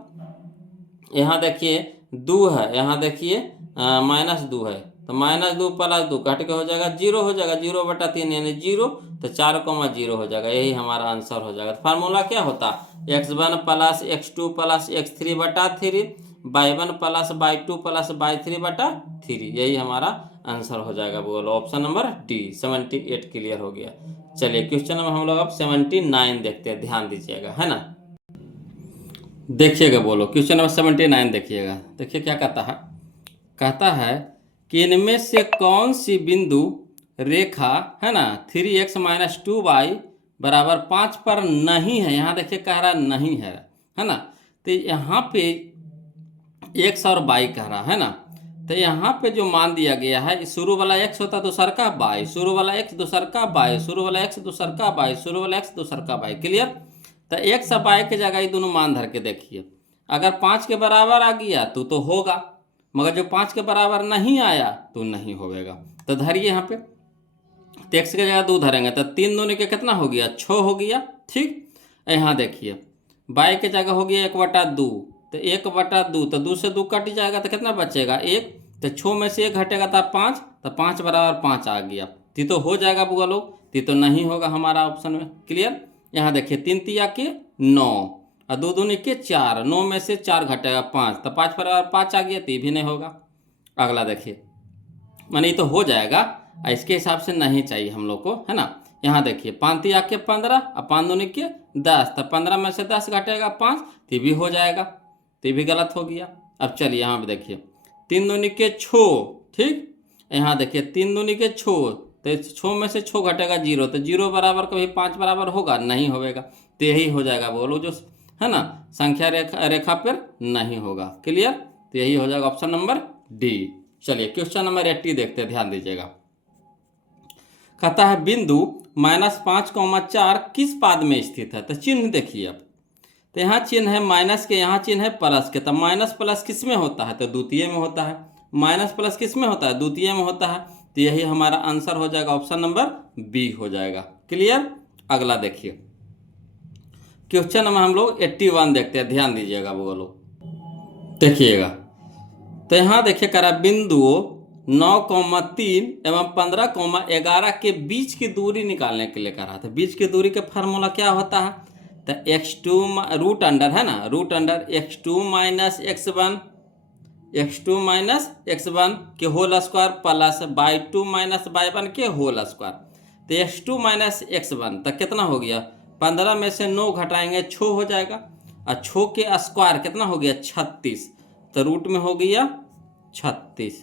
यहाँ देखिए 2 है, यहाँ देखिए -2 है, तो -2 प्लस 2 कट के हो जाएगा 0 हो जाएगा, 0 बटा 3 यानी 0, तो 4, 0 हो जाएगा, यही हमारा आंसर हो जाएगा। तो फार्मूला क्या होता, x1 plus x2 plus x3 बटा 3, y1 plus y2 plus y3 बटा 3, यही हमारा आंसर हो जाएगा। बोलो ऑप्शन नंबर डी, 78 क्लियर हो गया। चलिए क्वेश्चन नंबर हम लोग अब 79 देखते हैं, ध्यान दीजिएगा, है ना। देखिएगा, बोलो क्वेश्चन नंबर 79 देखिएगा। देखिए क्या कहता है कि इनमें से कौन सी बिंदु रेखा, है ना, 3x - 2y बराबर 5 पर नहीं है। यहाँ देखिए कह रहा नहीं है ना, तो यहाँ पे x और y कह रहा है ना, तो यहाँ पे जो मान दिया गया है, शुरू वाला x होता है दूसर का y, शुरू वाला x दूसर का y, शुरू वाला x दूसर का y, शुरू वाला x दूसर का y। क्लियर, तो x और y के जगह ये दोनों मान धर के देखिए, अगर 5 के बराबर आ गया तो होगा, मगर जो 5 के बराबर नहीं आया तो नहीं होगा। तो धरिए यहाँ पे, तो x के जगह 2 धरेंगे, तो 3 दूनी के कितना हो गया 6 हो गया, ठीक। यहाँ देखिए y के जगह हो गया 1/2, तो 1/2, तो 2 से 2 कट जाएगा, तो कितना बचेगा 1, तो 6 में से 1 घटेगा तो 5, तो 5 बराबर 5 आ गया, तो हो जाएगा बुआ लोग, तो नहीं होगा हमारा ऑप्शन में। क्लियर, यहाँ देखिए 3 तिया के 9 और 2 दूनी के 4, 9 में से 4 घटेगा 5, तो 5 बराबर 5 आ गया, तो भी नहीं होगा। अगला देखिए, माने ये तो हो जाएगा, इसके हिसाब से नहीं चाहिए हम लोग को, है ना। यहाँ देखिए 5 तिया के 15 और 5 दूनी के 10, तो 15 में से 10 घटेगा 5, तो भी हो जाएगा, तो भी गलत हो गया। अब चलिए यहाँ पे देखिए 3 दूनी के 6, ठीक, यहाँ देखिए 3 दूनी के 6, तो 6 में से 6 घटेगा 0, तो 0 बराबर कभी 5 बराबर होगा नहीं होगा, तो यही हो जाएगा, बोलो जो है ना संख्या रेखा पर नहीं होगा। क्लियर, तो यही हो जाएगा ऑप्शन नंबर डी। चलिए क्वेश्चन नंबर 80 देखते हैं, ध्यान दीजिएगा। कहता है बिंदु -5, 4 किस पाद में स्थित है, तो चिन्ह देखिए अब, तो यहाँ चिन्ह है माइनस के, यहाँ चिन्ह है प्लस के, तो माइनस प्लस किस में होता है, तो द्वितीय में होता है, माइनस प्लस किस में होता है, द्वितीय में होता है, तो यही हमारा आंसर हो जाएगा, ऑप्शन नंबर बी हो जाएगा। क्लियर, अगला देखिए क्वेश्चन नंबर हम लोग 81 देखते हैं, ध्यान दीजिएगा वो लोग, देखिएगा। तो यहाँ देखिए करा बिंदुओं 9,3 एवं 15,11 के बीच की दूरी निकालने के लिए करा था। बीच की दूरी का फार्मूला क्या होता है, तो x2 रूट अंडर, है ना, root under x2 minus x1 के whole square plus y2 minus y1 के होल स्क्वायर। तो x2 माइनस x1 तक कितना हो गया, 15 में से 9 घटाएंगे 6 हो जाएगा, और 6 के स्क्वायर कितना हो गया 36, तो रूट में हो गया 36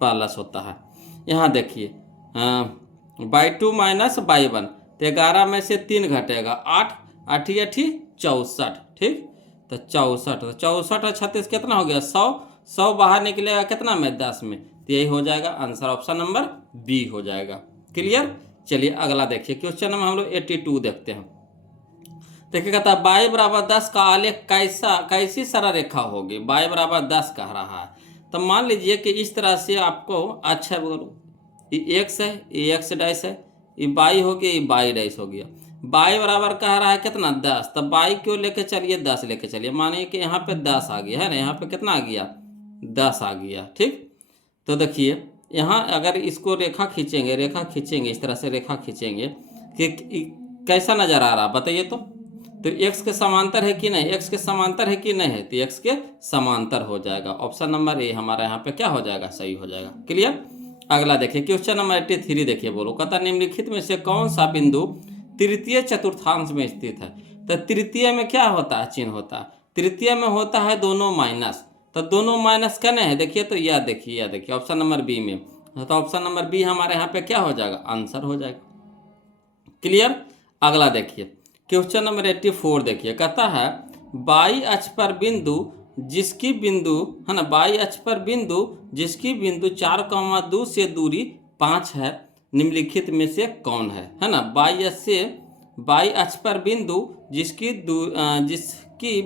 प्लस होता है। यहाँ देखिए y2 माइनस y1, तो 11 में से 3 घटेगा 8, 8 64, ठीक, तो 64, तो 64 और 36 कितना हो गया 100, 100 बाहर निकलेगा कितना में 10 में, तो यही हो जाएगा आंसर, ऑप्शन नंबर बी हो जाएगा। क्लियर, चलिए अगला देखिए क्वेश्चन नंबर हम लोग 82 देखते हैं। देखिए कहता है y बराबर 10 का आलेख कैसी सरल रेखा होगी। y बराबर 10 कह रहा है, तो मान लीजिए कि इस तरह से आपको, अच्छा बोलो, ये x है, ये x डैश है, ये y हो गया, ये y डैश हो गया। y बराबर कह रहा है कितना 10, तो y क्यों लेके चलिए 10 लेके चलिए, मानिए कि यहाँ पे 10 आ गया है ना, यहाँ पे कितना आ गया 10 आ गया। ठीक, तो देखिए यहाँ अगर इसको रेखा खींचेंगे इस तरह से रेखा खींचेंगे कि कैसा नजर आ रहा बताइए। तो x के समांतर है कि नहीं, x के समांतर है कि नहीं है, तो x के समांतर हो जाएगा। ऑप्शन नंबर ए हमारा यहाँ पे क्या हो जाएगा, सही हो जाएगा। क्लियर। अगला देखिए क्वेश्चन नंबर 83 देखिए, बोलो कहता निम्नलिखित में से कौन सा बिंदु तृतीय चतुर्थांश में स्थित है। तो तृतीय में क्या होता है, चिन्ह होता है, तृतीय में होता है दोनों माइनस, तो दोनों माइनस कहने हैं। देखिए तो यह देखिए ऑप्शन नंबर बी में, तो ऑप्शन नंबर बी हमारे यहाँ पे क्या हो जाएगा, आंसर हो जाएगा। क्लियर। अगला देखिए क्वेश्चन नंबर 84 देखिए, कहता है बाई अक्ष पर बिंदु जिसकी बिंदु है ना, बाई अक्ष पर बिंदु जिसकी बिंदु 4,2 से दूरी 5 है, निम्नलिखित में से कौन है ना। बाई अक्ष पर बिंदु जिसकी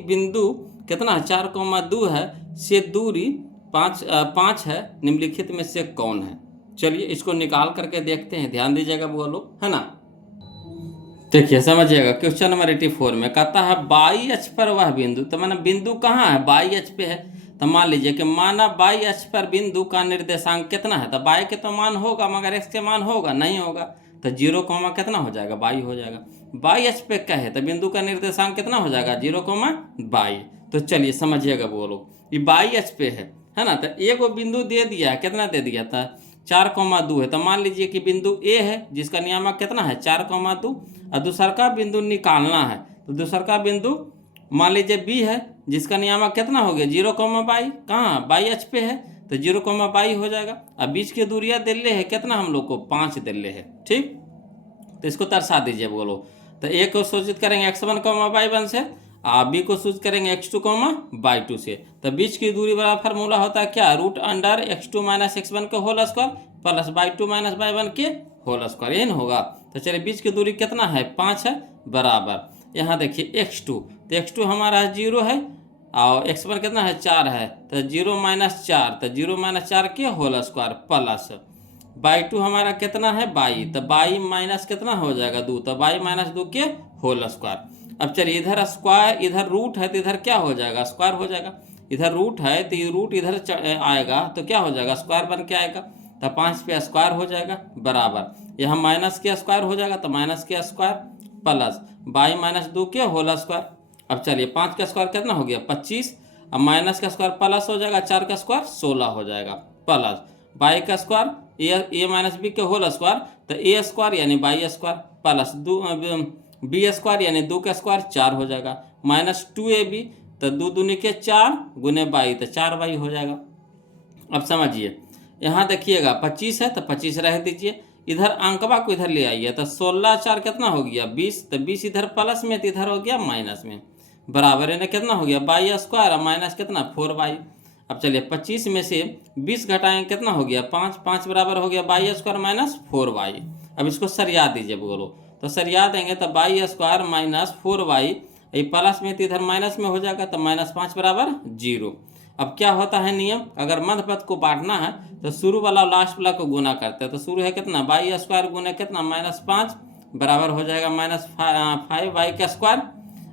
बिंदु कितना 4,2 है से दूरी 5 है, निम्नलिखित में से कौन है। चलिए इसको निकाल करके देखते हैं, ध्यान दीजिएगा बोलो, है ना। देखिए समझिएगा क्वेश्चन नंबर 84 में कहता है बाई अक्ष पर वह बिंदु, तो माना बिंदु कहाँ है, बाई अक्ष पे है। तो मान लीजिए कि माना बाई अक्ष पर बिंदु का निर्देशांक कितना है, तो बाई के तो मान होगा मगर एक्स के मान होगा नहीं होगा, तो 0, कितना हो जाएगा, बाई हो जाएगा। बाई अक्ष पे क्या है, तो बिंदु का निर्देशांक कितना हो जाएगा, 0,22। तो चलिए समझिएगा बोलो, ये बाई अक्ष पे है ना। तो एक वो बिंदु दे दिया, कितना दे दिया था, 4,2 है। तो मान लीजिए कि बिंदु ए है जिसका नियामक कितना है 4,2, और दूसरा का बिंदु निकालना है, तो दूसरा का बिंदु मान लीजिए बी है जिसका नियामक कितना हो गया 0,22, कहाँ बाई अक्ष पे है, तो 0,22 हो जाएगा। अब बीच की दूरियां दिल्ले है कितना, हम लोग को 5 दिल्ले है। ठीक, तो इसको दर्शा दीजिए बोलो। तो ए को सूचित करेंगे x1,y1 से, और बी को सूचित करेंगे x2,y2 से। तो बीच की दूरी वाला फार्मूला होता है क्या, √x2 - x1 के whole square plus y2 - y1 के होल स्क्वायर, यही होगा। तो चलिए बीच की दूरी कितना है 5 है, बराबर यहाँ देखिए x2, तो x2 हमारा 0 है और x1 कितना है 4 है, तो 0 - 4, तो 0 - 4 के होल स्क्वायर प्लस y2 हमारा कितना है बाई, तो बाई माइनस कितना हो जाएगा 2, तो बाई - 2 के होल स्क्वायर। अब चलिए इधर स्क्वायर, इधर रूट है तो इधर क्या हो जाएगा, स्क्वायर हो जाएगा। इधर रूट है तो ये रूट इधर आएगा तो क्या हो जाएगा, स्क्वायर बन के आएगा। तो 5 पे स्क्वायर हो जाएगा, बराबर यहाँ माइनस के स्क्वायर हो जाएगा, तो माइनस के स्क्वायर प्लस बाई - 2 के होल स्क्वायर। अब चलिए 5 का स्क्वायर कितना हो गया 25, अब माइनस का स्क्वायर प्लस हो जाएगा, 4 का स्क्वायर 16 हो जाएगा, प्लस बाई का स्क्वायर ए माइनस बी के होल स्क्वायर, तो ए स्क्वायर यानी y square plus B square यानी 2 का स्क्वायर 4 हो जाएगा, माइनस 2ab, तो 2 दूनी के 4 गुने बाई, तो 4 हो जाएगा। अब समझिए यहाँ देखिएगा 25 है तो 25 रह दीजिए, इधर अंकवा को इधर ले आइए, तो 16 4 कितना हो गया 20, तो 20 इधर प्लस में तो इधर हो गया माइनस में, बराबर है ना कितना हो गया बाई स्क्वायर माइनस कितना 4 अब चलिए 25 में से 20 घटाएंगे कितना हो गया 5, 5 बराबर हो गया बाई स्क्वायर माइनस 4 अब इसको सरिया दीजिए बोलो, तो सरिया देंगे तो बाई स्क्वायर माइनस 4 ये प्लस में तो इधर माइनस में हो जाएगा, तो -5 बराबर 0। अब क्या होता है नियम, अगर मध्य पद को बांटना है तो शुरू वाला लास्ट वाला को गुना करते हैं, तो शुरू है कितना बाई स्क्वायर गुने कितना -5 बराबर हो जाएगा -5y का स्क्वायर।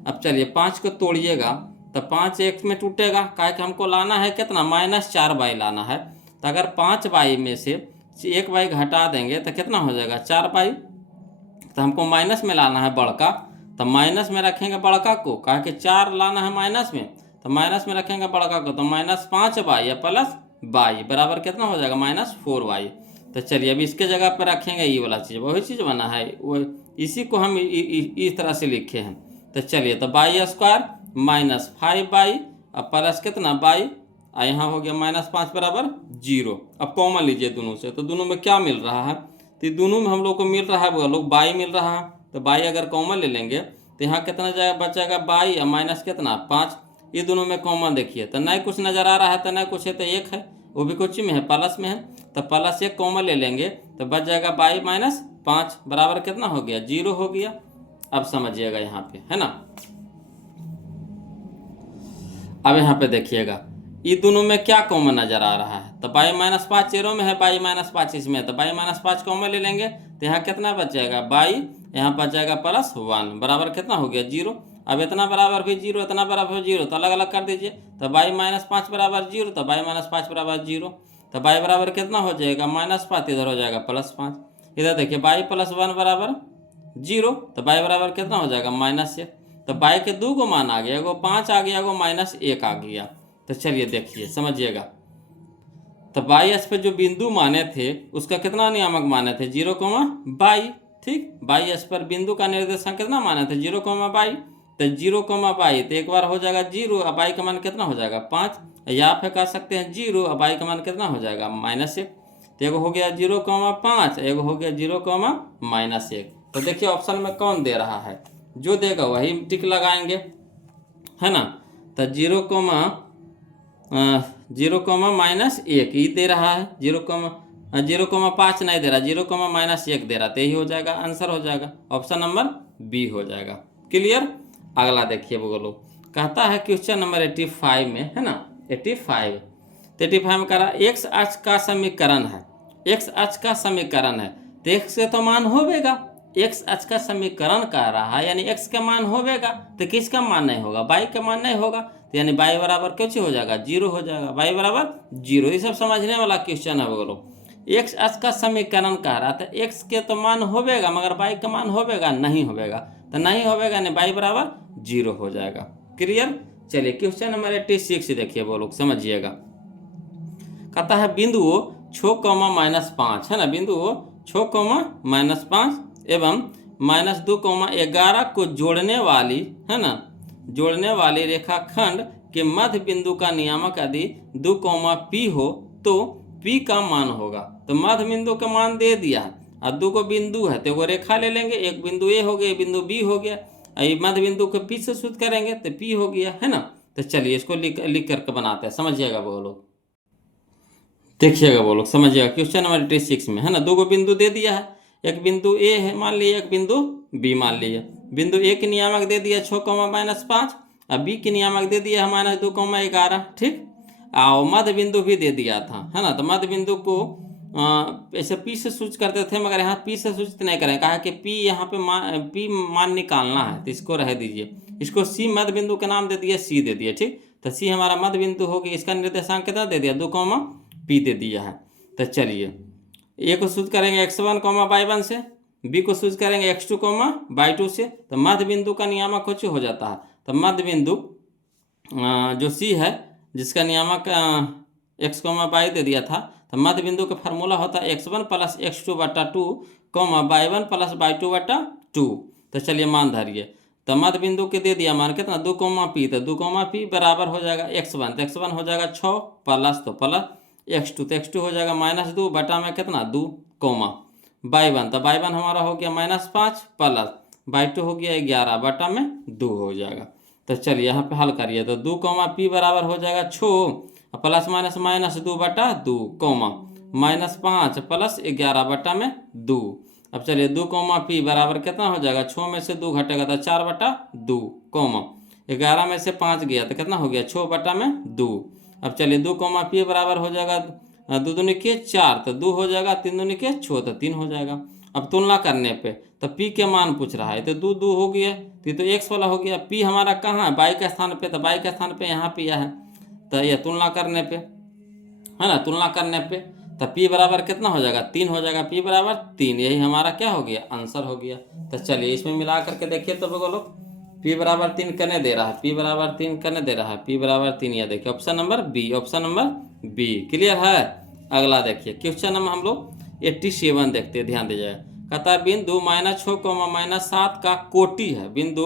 अब चलिए 5 को तोड़िएगा तो 5 एक में टूटेगा, काहे कि हमको लाना है कितना -4y लाना है, तो अगर 5y में से 1y घटा देंगे तो कितना हो जाएगा 4y, तो हमको माइनस में लाना है बड़का, तो माइनस में रखेंगे बड़का को, काहे कि 4 लाना है माइनस में, तो माइनस में रखेंगे बड़का को, तो -5y या प्लस y बराबर कितना हो जाएगा -4y। तो चलिए अब इसके जगह पर रखेंगे ये वाला चीज़, वही चीज़ बना है वो, इसी को हम इस तरह से लिखे हैं। तो चलिए तो बाई स्क्वायर -5y अब प्लस कितना बाई, यहाँ हो गया -5 बराबर 0। अब कॉमन लीजिए दोनों से, तो दोनों में क्या मिल रहा है, तो दोनों में हम लोग को मिल रहा है वो लोग बाई मिल रहा है, तो बाई अगर कॉमन ले लेंगे तो यहाँ कितना जाएगा बचेगा बाई या माइनस कितना 5, ये दोनों में कॉमन देखिए, तो नहीं कुछ नज़र आ रहा है तो नहीं कुछ है, तो 1 है वो भी कुछ में है प्लस में है, तो प्लस 1 कॉमन ले लेंगे तो बच जाएगा बाई -5 बराबर कितना हो गया 0 हो गया। अब समझिएगा यहाँ पे, है ना। अब यहाँ पे देखिएगा ये दोनों में क्या कॉमन नजर आ रहा है, तो बाई माइनस 5 0 में है, बाई माइनस 5 इसमें, तो बाई माइनस 5 कॉमन ले लेंगे तो यहाँ कितना बच जाएगा, बाई यहाँ बच जाएगा प्लस 1 बराबर कितना हो गया 0। अब इतना बराबर भी 0, इतना बराबर 0, तो अलग अलग कर दीजिए, तो बाई माइनस 5 बराबर 0, तो बाई माइनस 5 बराबर 0, तो बाई बराबर कितना हो जाएगा -5, इधर हो जाएगा +5, इधर देखिए बाई प्लस 1 बराबर 0, तो बाई बराबर कितना हो जाएगा -1, तो बाई के 2 को मान आ गया, एगो 5 आ गया, एगो -1 आ गया। तो चलिए देखिए समझिएगा, तो बाई एस पे जो बिंदु माने थे उसका कितना नियामक माने थे 0, बाई, ठीक। बाई एस पर बिंदु का निर्देशांक कितना माने थे 0, बाई, तो 0, बाई, तो एक बार हो जाएगा 0, अब बाई का मान कितना हो जाएगा 5, या फिर कह सकते हैं 0, अब बाई का मान कितना हो जाएगा -1, तो एगो हो गया 0, 5, एगो हो गया 0, -1। तो देखिए ऑप्शन में कौन दे रहा है, जो देगा वही टिक लगाएंगे, है ना। तो 0, 0, -1 ये दे रहा है, 0, 5 नहीं दे रहा, 0, -1 दे रहा, तो यही हो जाएगा, आंसर हो जाएगा, ऑप्शन नंबर बी हो जाएगा। क्लियर। अगला देखिए बोलो, कहता है क्वेश्चन नंबर 85 में, है ना, 85, तो 85 में कह रहा है एक्स अक्ष का समीकरण है, एक्स अक्ष का समीकरण है, तो एक्स के तो मान होगा, एक्स अक्ष का समीकरण कह रहा है यानी एक्स का मान होगा, तो किसका मान नहीं होगा, बाई का मान नहीं होगा, तो यानी बाई बराबर कुछ हो जाएगा 0 हो जाएगा, बाई बराबर 0। ये सब समझने वाला क्वेश्चन है बोलो। एक्स अक्ष का समीकरण कह रहा था, एक्स के तो मान होगा मगर बाई का मान होगा नहीं होगा, तो नहीं होगा यानी बाई बराबर 0 हो जाएगा। क्लियर। चलिए क्वेश्चन नंबर 86 देखिए बोलो, समझिएगा। कहता है बिंदुओं 6, -5, है ना, बिंदुओं 6, -5 एवं -2, 11 को जोड़ने वाली, है ना, जोड़ने वाली रेखाखंड के मध्य बिंदु का नियामक यदि 2, P हो तो P का मान होगा। तो मध्य बिंदु का मान दे दिया है और 2 को बिंदु है, तो वो रेखा ले लेंगे, एक बिंदु ए हो गया, बिंदु बी हो गया, मध्य बिंदु को P से सूचित करेंगे तो P हो गया, है ना। तो चलिए इसको लिख करके बनाते हैं, समझिएगा वो लोग, देखिएगा वो लोग, समझिएगा। क्वेश्चन नंबर 86 में, है ना, 2 को बिंदु दे दिया है, एक बिंदु ए है मान लिया, एक बिंदु बी मान लिया। बिंदु ए के नियामक दे दिया 6, -5, और बी के नियामक दे दिया है -2, 11, ठीक। और मध्य बिंदु भी दे दिया था, है ना, तो मध्य बिंदु को ऐसे पी से सूचित करते थे, मगर यहाँ पी से सूचित नहीं करें, कहा कि पी यहाँ पे पी मान निकालना है, तो इसको रह दीजिए, इसको सी मध्य बिंदु का नाम दे दिया, सी दे दिया, ठीक। तो सी हमारा मध्य बिंदु हो गया, इसका निर्देशांक कितना दे दिया 2, P दे दिया है। तो चलिए ए को सूचित करेंगे x1, y1 से, बी को सूचित करेंगे x2, y2 से, तो मध्य बिंदु का नियामक कुछ हो जाता है। तो मध्य बिंदु जो सी है जिसका नियामक x, y दे दिया था, तो मध्य बिंदु का फार्मूला होता है x1 + x2/2, y1 + y2/2। तो चलिए मान धरिए, तो मध्य बिंदु के दे दिया मान कितना 2, P, तो 2, P बराबर हो जाएगा x1, तो x1 हो जाएगा 6 प्लस, तो प्लस x2, तो x2 हो जाएगा -2 बटा में कितना 2, y1, तो y1 हमारा हो गया -5 प्लस y2 हो गया 11 बटा में 2 हो जाएगा। तो चलिए यहाँ पे हल करिए, तो 2, P बराबर हो जाएगा 6 प्लस -2 बटा 2, -5 प्लस 11 बटा में 2। अब चलिए 2, P बराबर कितना हो जाएगा, 6 में से 2 घटेगा तो 4 बटा 2, 11 में से 5 गया तो कितना हो गया 6 बटा में 2। अब चलिए 2, P बराबर हो जाएगा 2 दूनी के 4, तो 2 हो जाएगा, 3 दूनी के 6, तो 3 हो जाएगा। अब तुलना करने पे तो P के मान पूछ रहा है, तो 2, 2 हो गया, तो x वाला हो गया, P हमारा कहाँ है बाई के स्थान पे, तो बाई के स्थान पे यहाँ पे यह है, तो ये तुलना करने पे, है ना, तुलना करने पे तो P बराबर कितना हो जाएगा 3 हो जाएगा, P बराबर 3, यही हमारा क्या हो गया आंसर हो गया। तो चलिए इसमें मिला करके देखिए, तो बोलो P बराबर 3 करने दे रहा है, P बराबर 3 करने दे रहा है, P बराबर 3, यह देखिए option number B, option number B. Clear है। अगला देखिए क्वेश्चन नंबर हम लोग 87 देखते हैं, ध्यान दीजिएगा। कहता है बिंदु -6, -7 का कोटि है, बिंदु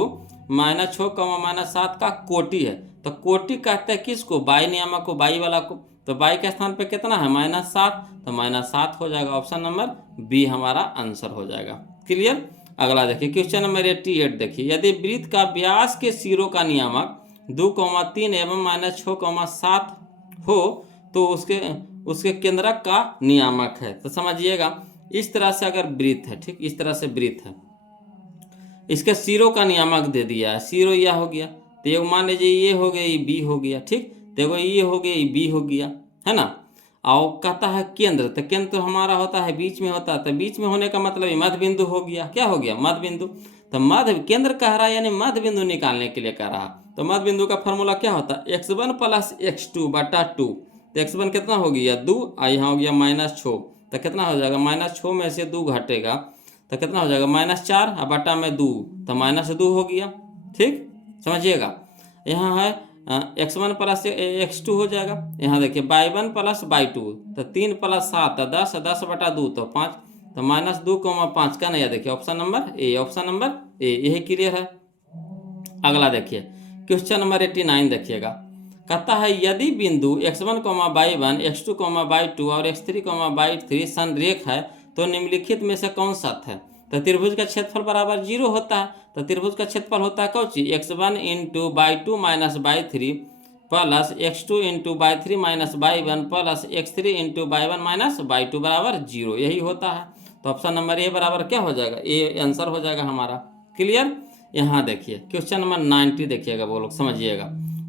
-6, -7 का कोटि है। तो कोटि कहते हैं किसको, बाई नियामक को, बाई वाला को। तो बाई के स्थान पे कितना है -7, तो -7 हो जाएगा, ऑप्शन नंबर बी हमारा आंसर हो जाएगा। क्लियर। अगला देखिए क्वेश्चन नंबर 88 देखिए, यदि वृत्त का व्यास के सिरों का नियामक 2, 3 एवं -6, 7 हो तो उसके केंद्रक का नियामक है। तो समझिएगा इस तरह से अगर वृत्त है, ठीक, इस तरह से वृत्त है, इसके सीरो का नियामक दे दिया है, सीरो यह हो गया, तो ये मान लीजिए ये हो गया, ये बी हो गया, ठीक। देखो ये हो गया, ये बी हो गया, है ना। और कहता है केंद्र, तो केंद्र तो हमारा होता है बीच में होता है, तो बीच में होने का मतलब ये मध्य बिंदु हो गया, क्या हो गया, मध्य बिंदु। तो मध्य केंद्र कह रहा है यानी मध्य बिंदु निकालने के लिए कह रहा। तो मध्य बिंदु का फॉर्मूला क्या होता है, x1 प्लस x2 बटा 2। तो x1 कितना हो गया 2, और यहाँ हो गया -6, तो कितना हो जाएगा, -6 में से 2 घटेगा तो कितना हो जाएगा -4, और बटा में 2, तो -2 हो गया, ठीक, समझिएगा। यहाँ है x1 प्लस x2 हो जाएगा। यहाँ देखिए y1 प्लस y2, तो 3 प्लस 7 तो 10, 10 बटा 2 तो 5, तो -2,5 का नहीं, देखिए option number A, option number A, यही क्लियर है। अगला देखिए क्वेश्चन नंबर 89 देखिएगा। कहता है यदि बिंदु x1, y1, x2, y2 और x3, y3 संरेख है तो निम्नलिखित में से कौन सा है। तो त्रिभुज का क्षेत्रफल बराबर 0 होता है, तो त्रिभुज का क्षेत्रफल होता है कौन सी, x1 into y2 minus y3 plus x2 into y3 minus y1 plus x3 into y1 minus y2 बराबर 0, यही होता है। तो ऑप्शन नंबर ए बराबर क्या हो जाएगा, ए आंसर हो जाएगा हमारा, क्लियर। यहाँ देखिए क्वेश्चन नंबर 90 देखिएगा, वो लोग समझिएगा।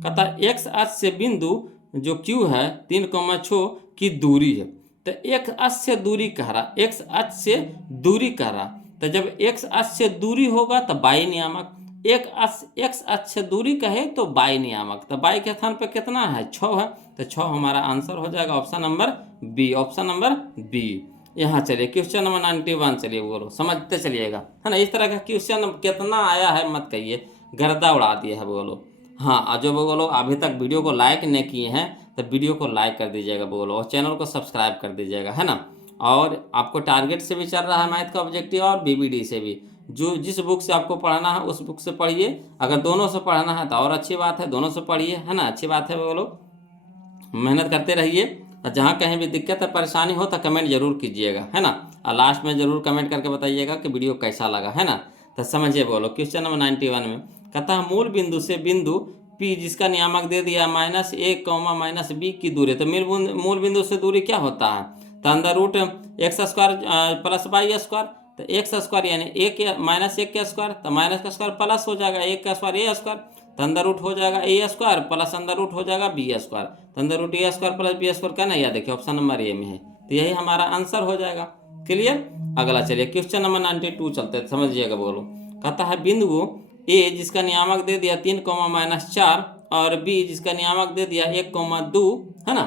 कहता है एक्स अक्ष से बिंदु जो Q है 3,6 की दूरी है। तो एक अक्ष से दूरी कह रहा, एक्स अक्ष से दूरी कह रहा, तो जब एक्स अक्ष से दूरी होगा तो बाई नियामक, एक्स अक्ष से दूरी कहे तो बाई नियामक, तो बाई के स्थान पे कितना है 6 है, तो 6 हमारा आंसर हो जाएगा option number B, option number B. यहाँ चलिए क्वेश्चन नंबर 91, चलिए बोलो समझते चलिएगा, है ना। इस तरह का क्वेश्चन कितना आया है मत कहिए, गर्दा उड़ा दिया है बोलो। हाँ, और जो बोलो अभी तक वीडियो को लाइक नहीं किए हैं तो वीडियो को लाइक कर दीजिएगा बोलो, और चैनल को सब्सक्राइब कर दीजिएगा, है ना। और आपको टारगेट से भी चल रहा है मैथ का ऑब्जेक्टिव और बीबीडी से भी, जो जिस बुक से आपको पढ़ना है उस बुक से पढ़िए। अगर दोनों से पढ़ना है तो और अच्छी बात है, दोनों से पढ़िए, है ना, अच्छी बात है बोलो। मेहनत करते रहिए, और जहाँ कहीं भी दिक्कत है परेशानी हो तो कमेंट जरूर कीजिएगा, है ना। और लास्ट में जरूर कमेंट करके बताइएगा कि वीडियो कैसा लगा, है ना। तो समझिए बोलो क्वेश्चन नंबर 91 में कहता है मूल बिंदु से बिंदु P जिसका नियामक दे दिया -1, -b की दूरी। तो मूल बिंदु से दूरी क्या होता है, तो अंदर root x² plus y square, तो x² यानी -1 का स्क्वायर, तो माइनस का स्क्वायर प्लस हो जाएगा 1 का स्क्वायर a स्क्वायर, तो अंदर रूट हो जाएगा a² प्लस अंदर रूट हो जाएगा b², तो अंदर रूट a² प्लस b² का नहीं, देखिए ऑप्शन नंबर ए में है, तो यही हमारा आंसर हो जाएगा, क्लियर। अगला चलिए क्वेश्चन नंबर 92 चलते हैं, समझिएगा बोलो। कहता है बिंदु ए जिसका नियामक दे दिया 3, -4 और बी जिसका नियामक दे दिया 1, 2, है ना,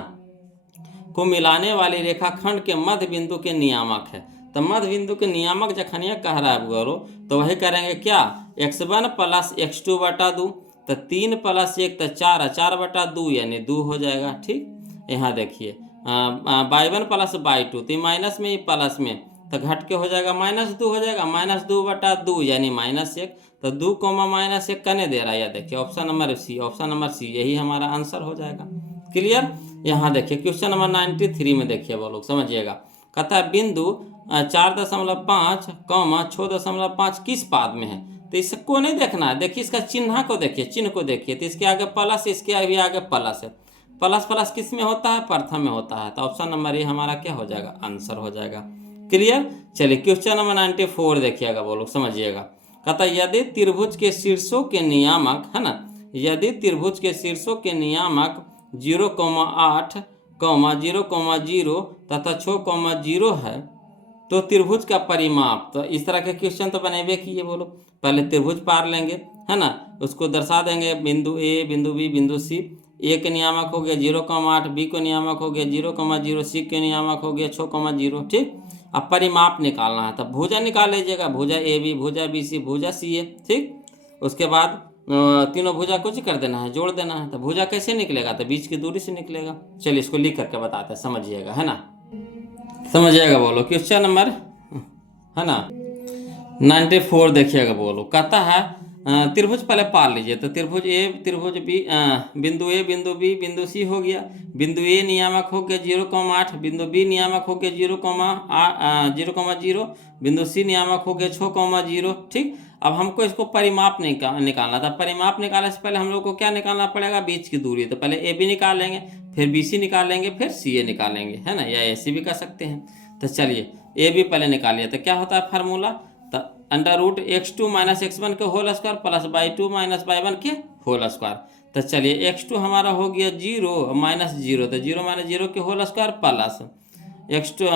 को मिलाने वाली रेखाखंड के मध्य बिंदु के नियामक है। तो मध्य बिंदु के नियामक जखनिया कह रहा है बोलो, तो वही करेंगे क्या, x1 प्लस x2 बटा 2, तो 3 प्लस 1 तो 4, 4 बटा 2 यानी 2 हो जाएगा, ठीक। यहाँ देखिए y1 प्लस y2, तो माइनस में प्लस में तो घट के हो जाएगा -2 हो जाएगा, -2 बटा 2 यानी -1, तो 2, -1 कने दे रहा है, या देखिए option number C, option number C, यही हमारा आंसर हो जाएगा, क्लियर। यहाँ देखिए क्वेश्चन नंबर 93 में देखिए वो लोग समझिएगा। कहता है बिंदु 4.5, 6.5 किस पाद में है। तो इसको नहीं देखना है, देखिए इसका चिन्ह को देखिए, चिन्ह को देखिए, तो इसके आगे प्लस, इसके भी आगे प्लस है, प्लस प्लस किस में होता है, प्रथम में होता है, तो ऑप्शन नंबर ए हमारा क्या हो जाएगा, आंसर हो जाएगा, क्लियर। चलिए क्वेश्चन नंबर 94 देखिएगा वो लोग समझिएगा। कहता है यदि त्रिभुज के शीर्षों के नियामक, है ना, यदि त्रिभुज के शीर्षों के नियामक 0,8, 0,0 तथा 6,0 है तो त्रिभुज का परिमाप। तो इस तरह के क्वेश्चन तो बनेबे किए बोलो, पहले त्रिभुज पार लेंगे, है ना, उसको दर्शा देंगे, बिंदु ए, बिंदु बी, बिंदु सी, ए के नियामक हो गया 0,8, बी को नियामक हो गया 0,0, सी के नियामक हो गया 6,0, ठीक। अब परिमाप निकालना है, तब भुजा निकाल लीजिएगा, भुजा ए बी, भुजा बी सी, भुजा सी ए, ठीक। उसके बाद तीनों भुजा कुछ कर देना है, जोड़ देना है, तो भुजा कैसे निकलेगा, तो बीच की दूरी से निकलेगा। चलिए इसको लिख करके बताते हैं, समझिएगा, है ना, समझिएगा बोलो। क्वेश्चन नंबर, है ना, 94 देखिएगा बोलो। कहता है त्रिभुज पहले पार लीजिए, तो त्रिभुज ए, त्रिभुज बी, बिंदु ए, बिंदु बी, बिंदु सी हो गया, बिंदु ए नियामक हो गया 0,8, बिंदु बी नियामक हो गया 0,0, बिंदु सी नियामक हो गया 6,0, ठीक। अब हमको इसको परिमाप निकालना था, परिमाप निकालने से पहले हम लोग को क्या निकालना पड़ेगा, बीच की दूरी। तो पहले ए बी निकाल लेंगे, फिर बी सी निकाल लेंगे, फिर सी ए निकालेंगे, है ना, या ए सी भी कर सकते हैं। तो चलिए ए बी पहले निकालिए, तो क्या होता है फार्मूला, तो under root x2 minus x1 के whole square plus y2 minus y1 के होल स्क्वायर। तो चलिए x2 हमारा हो गया 0 माइनस 0, तो 0 माइनस 0 के whole square plus x2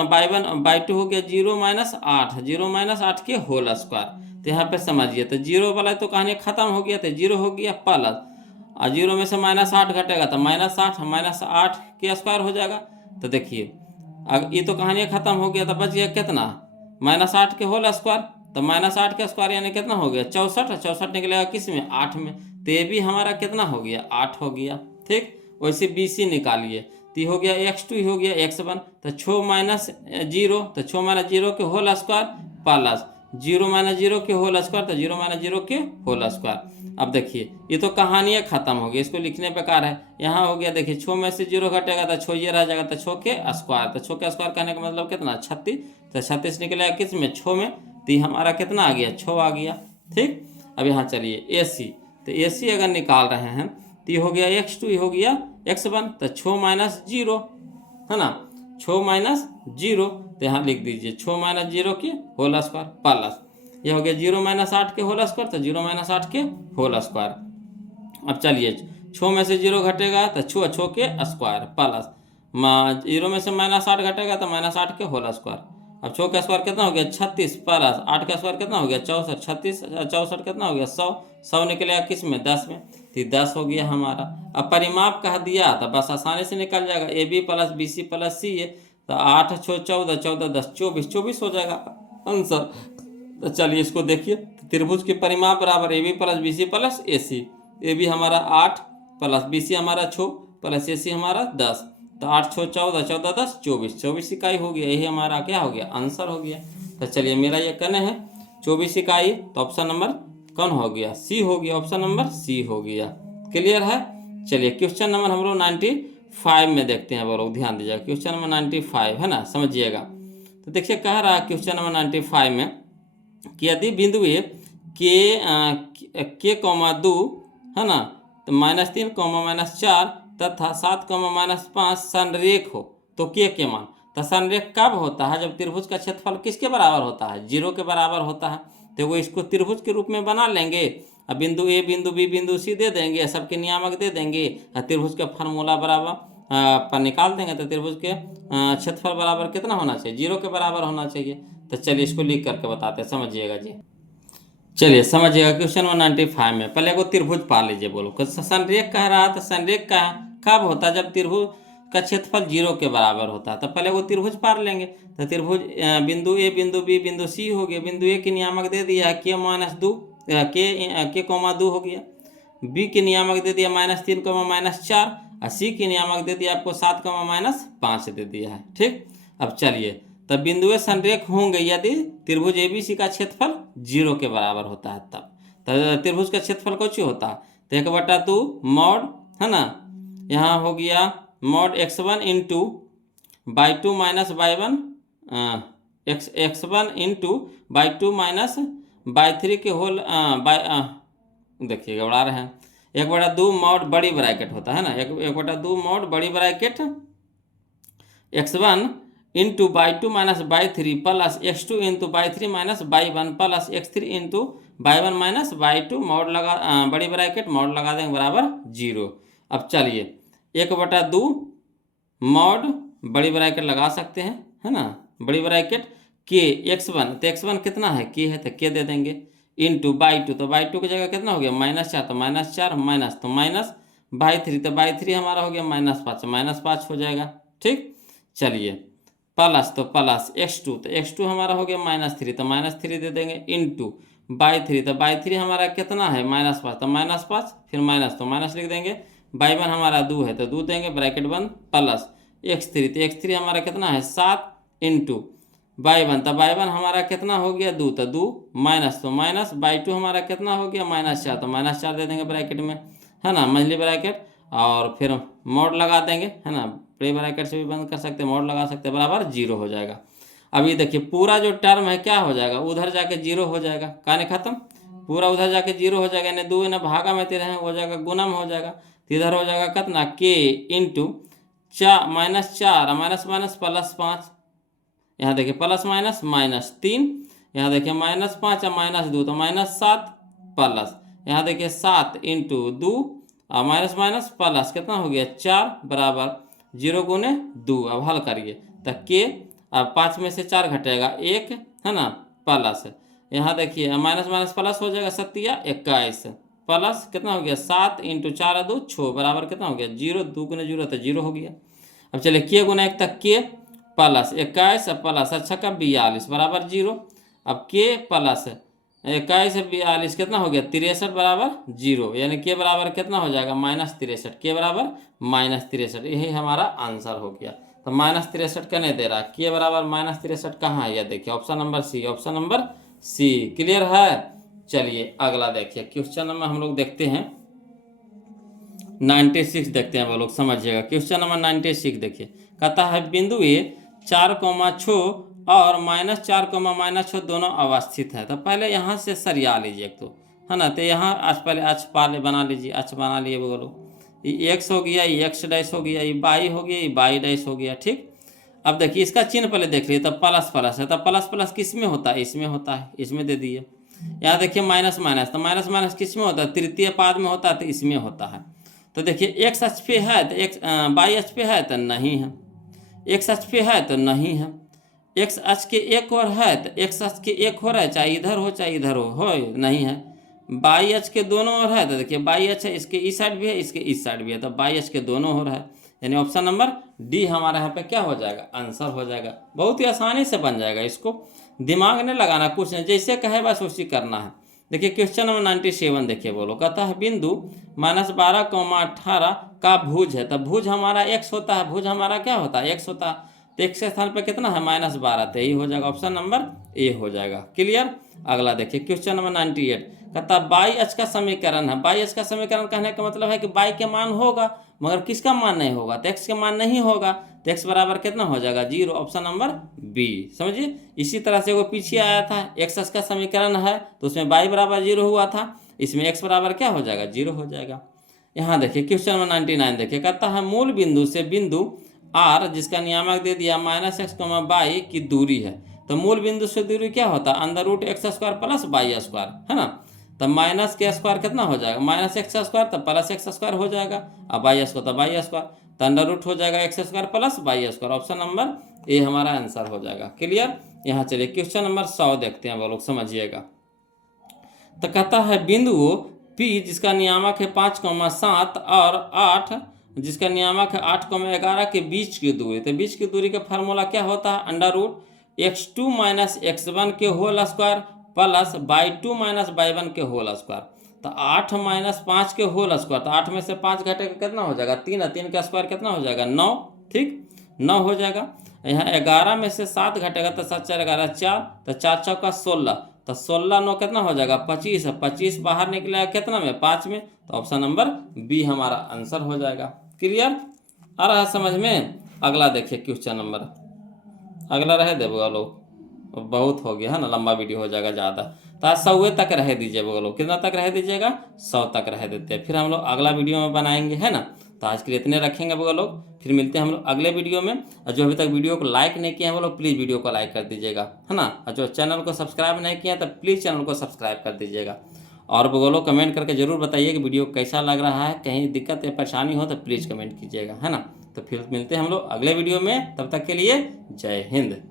y2 हो गया 0 माइनस 8, 0 माइनस 8 के होल स्क्वायर। तो यहाँ पे समझिए, तो 0 वाला तो कहानी खत्म हो गया, तो 0 हो गया प्लस, और 0 में से माइनस 8 घटेगा तो माइनस 8 के स्क्वायर हो जाएगा। तो देखिए अब ये तो कहानी खत्म हो गया, तो बच गया कितना, माइनस 8 के होल स्क्वायर। तो माइनस 8 के स्क्वायर यानी कितना हो गया 64, 64 निकलेगा किस में 8 में, तो ये भी हमारा कितना हो गया 8 हो गया। ठीक, वैसे BC निकालिए, तो ये हो गया x2 हो गया x1, तो 6 माइनस 0, तो 6 माइनस 0 के होल स्क्वायर प्लस 0 माइनस 0 के होल स्क्वायर, तो 0 माइनस 0 के होल स्क्वायर। अब देखिए ये तो कहानियाँ खत्म हो गई, इसको लिखने बेकार है। यहाँ हो गया देखिए 6 में से 0 घटेगा तो 6 ये रह जाएगा, तो 6 के स्क्वायर, तो 6 के स्क्वायर कहने का मतलब कितना 36, तो 36 निकलेगा किस में 6 में, तो हमारा कितना आ गया 6 आ गया। ठीक, अब यहाँ चलिए AC, तो AC अगर निकाल रहे हैं तो ये हो गया x2, ये हो गया x1, तो 6 माइनस 0 है ना, 6 माइनस 0, तो यहाँ लिख दीजिए 6 माइनस 0 के होल स्क्वायर प्लस ये हो गया 0 माइनस 8 के होल स्क्वायर, तो 0 माइनस 8 के होल स्क्वायर। अब चलिए 6 में से 0 घटेगा तो 6 के स्क्वायर प्लस 0 में से माइनस 8 घटेगा तो माइनस 8 के होल स्क्वायर। अब 6 का स्क्वायर कितना हो गया 36 प्लस 8 का स्क्वायर कितना हो गया 64, 36 64 कितना हो गया 100, 100 निकलेगा किस में 10 में, तो 10 हो गया हमारा। अब परिमाप कह दिया तो बस आसानी से निकल जाएगा, AB plus BC plus C है, तो 8 6 14, 14 10 24, 24 हो जाएगा आंसर। तो चलिए इसको देखिए, त्रिभुज के परिमाप बराबर AB plus BC plus AC, AB हमारा 8 प्लस BC हमारा 6 प्लस AC हमारा 10, तो 8 6 14, 14 10 24, 24 इकाई हो गया, यही हमारा क्या हो गया आंसर हो गया। तो चलिए मेरा ये कहना है 24 इकाई, तो ऑप्शन नंबर कौन हो गया C हो गया, ऑप्शन नंबर C हो गया। क्लियर है। चलिए क्वेश्चन नंबर हम लोग 95 में देखते हैं, वो लोग ध्यान दीजिएगा, क्वेश्चन नंबर 95 है ना, समझिएगा। तो देखिए कह रहा है क्वेश्चन नंबर 95 में कि यदि बिंदु ए के कॉमा 2 है ना, तो -3 -4 तथा 7 -5 संरेख हो तो के मान, तो संरेख कब होता है, जब त्रिभुज का क्षेत्रफल किसके बराबर होता है 0 के बराबर होता है। तो वो इसको त्रिभुज के रूप में बना लेंगे, अब बिंदु ए बिंदु बी बिंदु सी दे देंगे, सबके नियामक दे देंगे, त्रिभुज का फार्मूला बराबर पर निकाल देंगे, तो त्रिभुज के क्षेत्रफल बराबर कितना होना चाहिए 0 के बराबर होना चाहिए। तो चलिए इसको लिख करके बताते हैं, समझिएगा जी। चलिए समझिएगा क्वेश्चन 195 में पहले को त्रिभुज पा लीजिए, बोलो संरेख कह रहा था, संरेख का कब होता है जब त्रिभुज का क्षेत्रफल 0 के बराबर होता है। तो पहले वो त्रिभुज पार लेंगे, तो त्रिभुज बिंदु ए बिंदु बी बिंदु सी हो गया, बिंदु ए के नियामक दे दिया है के-2 के, 2 हो गया, बी के नियामक दे दिया -3 -4, और सी के नियामक दे दिया आपको 7 -5 दे दिया है। ठीक, अब चलिए तब बिंदुएं संरेख होंगे यदि त्रिभुज ABC का क्षेत्रफल 0 के बराबर होता है, तब त्रिभुज का क्षेत्रफल कुछ होता है, तो 1/2 मॉड है ना, यहाँ हो गया mod x1 into y2 minus y1 x1 into y2 minus y3 के होल देखिए घबरा रहे हैं, 1/2 मॉड बड़ी ब्रैकेट होता है ना, 1/2 मॉड बड़ी bracket x1 into y2 minus y3 plus x2 into y3 minus y1 plus x3 into y1 minus y2 mod लगा बड़ी ब्रैकेट मॉड लगा देंगे बराबर 0। अब चलिए 1/2 मॉड बड़ी ब्रैकेट लगा सकते हैं है ना, बड़ी ब्रैकेट के x1, तो x1 कितना है के है, तो के दे देंगे, इंटू y2, तो y2 की जगह कितना हो गया -4, तो -4 माइनस, तो माइनस y3, तो y3 हमारा हो गया -5 हो जाएगा। ठीक, चलिए प्लस, तो प्लस x2, तो x2 हमारा हो गया -3, तो -3 दे देंगे, इंटू y3, तो y3 हमारा कितना है -5, तो -5 फिर माइनस, तो माइनस लिख देंगे, y1 हमारा 2 है तो 2 देंगे ब्रैकेट बंद, प्लस x3, तो x3 हमारा कितना है 7 इंटू y1, तो y1 हमारा कितना हो गया 2, तो 2 माइनस, तो माइनस y2 हमारा कितना हो गया -4, तो -4 दे देंगे ब्रैकेट में है ना, मंझली ब्रैकेट, और फिर मोड लगा देंगे है ना, बड़े ब्रैकेट से भी बंद कर सकते हैं, मोड लगा सकते हैं, बराबर 0 हो जाएगा। अब ये देखिए पूरा जो टर्म है क्या हो जाएगा, उधर जाके 0 हो जाएगा, कहानी खत्म, पूरा उधर जाके 0 हो जाएगा, यानी 2 ना भागा में 13 हो जाएगा, गुणम हो जाएगा, तो इधर हो जाएगा कितना के इंटू -4 माइनस माइनस प्लस 5, यहाँ देखिए प्लस -3 यहाँ देखिए -5 और -2 तो -7 प्लस, यहाँ देखिए 7 इंटू 2 और माइनस माइनस प्लस कितना हो गया 4 बराबर 0 गुने 2। अब हल करिए तो के, अब 5 में से 4 घटेगा 1 है ना, प्लस यहाँ देखिए माइनस माइनस प्लस हो जाएगा 7 21 प्लस कितना हो गया 7 इंटू 4 और 2 6 बराबर कितना हो गया 0, 2 गुने 0 तो 0 हो गया। अब चलिए के गुना 1 तक के प्लस 21 प्लस अच्छा का 42 बराबर 0। अब के प्लस 21 42 कितना हो गया 63 बराबर 0, यानी के बराबर कितना हो जाएगा -63, के बराबर -63, यही हमारा आंसर हो गया। तो -63 का नहीं दे रहा, के बराबर -63 कहाँ है, यह देखिए option number C, option number C. Clear है। चलिए अगला देखिए क्वेश्चन नंबर हम लोग देखते हैं 96 देखते हैं, वो लोग समझिएगा। क्वेश्चन नंबर 96 देखिए, कहता है बिंदु ए 4,6 और -4,-6 दोनों अवस्थित है। तो पहले यहाँ से सरिया लीजिए एक तो, है ना, तो यहाँ आज पहले अक्ष पाले बना लीजिए, अक्ष बना लिए बोलो, ये x हो गया, ये x डैश हो गया, ये y हो गया, ये y डैश हो गया। ठीक, अब देखिए इसका चिन्ह पहले देख लीजिए, तब प्लस प्लस है, तब प्लस प्लस किस में होता है, इसमें होता है, इसमें दे दिए। यहाँ देखिए माइनस माइनस, तो माइनस माइनस किस में होता है, तृतीय पाद में होता है, तो इसमें होता है। तो देखिए x अक्ष पे है तो x, y अक्ष पे है तो नहीं है, x अक्ष पे है तो नहीं है, x अक्ष के एक और है तो x अक्ष के एक और है, चाहे इधर हो चाहे इधर हो नहीं है। y अक्ष के दोनों ओर है तो देखिए y अक्ष है, इसके इस साइड भी है, इसके इस साइड भी है, तो y अक्ष के दोनों ओर है, यानी ऑप्शन नंबर डी हमारा यहाँ पे क्या हो जाएगा, आंसर हो जाएगा। बहुत ही आसानी से बन जाएगा, इसको दिमाग नहीं लगाना, कुछ नहीं, जैसे कहे बस उसी करना है। देखिए क्वेश्चन नंबर 97 देखिए, बोलो, कहता है बिंदु -12,18 का भुज है। तो भुज हमारा x होता है, भुज हमारा क्या होता है, x होता है, तो x के स्थान पे कितना है -12, तो यही हो जाएगा, ऑप्शन नंबर ए हो जाएगा। क्लियर। अगला देखिए क्वेश्चन नंबर 98, कहता है बाई अक्ष का समीकरण है। बाई अक्ष का समीकरण कहने का मतलब है कि बाई के मान होगा, मगर किसका मान नहीं होगा, तो x के मान नहीं होगा, तो x बराबर कितना हो जाएगा 0, ऑप्शन नंबर बी। समझिए, इसी तरह से वो पीछे आया था, x अक्ष का समीकरण है तो उसमें y बराबर 0 हुआ था, इसमें x बराबर क्या हो जाएगा 0 हो जाएगा। यहाँ देखिए क्वेश्चन नंबर 99 देखिए, कहता है मूल बिंदु से बिंदु r जिसका नियामक दे दिया -x, y की दूरी है। तो मूल बिंदु से दूरी क्या होता है, √x² + y², है ना। तो माइनस के स्क्वायर कितना हो जाएगा, -x² तो +x² हो जाएगा, अब y² तो y², तो √ हो जाएगा x² + y², option number A हमारा आंसर हो जाएगा। क्लियर। यहाँ चलिए क्वेश्चन नंबर 100 देखते हैं, वो लोग समझिएगा। तो कहता है बिंदु P जिसका नियामक है 5,7 और 8 जिसका नियामक है 8,11 के बीच की दूरी। तो बीच की दूरी का फार्मूला क्या होता है, √x2 - x1 के whole square plus y2 - y1 के होल स्क्वायर। तो 8 - 5 के होल स्क्वायर, तो 8 में से 5 घटेगा कितना हो जाएगा 3, 3 का स्क्वायर कितना हो जाएगा 9, ठीक 9 हो जाएगा। यहाँ 11 में से 7 घटेगा तो 7 4 11 4, तो 4 चौका 16, तो 16 9 कितना हो जाएगा 25, 25 बाहर निकलेगा कितना में 5 में, तो ऑप्शन नंबर बी हमारा आंसर हो जाएगा। क्लियर। आ रहा है समझ में। अगला देखिए क्वेश्चन नंबर, अगला रहे दे बोलो, बहुत हो गया है ना, लंबा वीडियो हो जाएगा ज़्यादा, तो आज 100 तक रह दीजिए बोलो, कितना तक रह दीजिएगा 100 तक रह देते हैं, फिर हम लोग अगला वीडियो में बनाएंगे, है ना। तो आज के लिए इतने रखेंगे वो लोग, फिर मिलते हैं हम लोग अगले वीडियो में। और जो अभी तक वीडियो को लाइक नहीं किए हैं वो लोग प्लीज़ वीडियो को लाइक कर दीजिएगा, है ना। और जो चैनल को सब्सक्राइब नहीं किया तो प्लीज़ चैनल को सब्सक्राइब कर दीजिएगा। और वो लोग कमेंट करके ज़रूर बताइए कि वीडियो कैसा लग रहा है, कहीं दिक्कत या परेशानी हो तो प्लीज़ कमेंट कीजिएगा, है ना। तो फिर मिलते हैं हम लोग अगले वीडियो में, तब तक के लिए जय हिंद।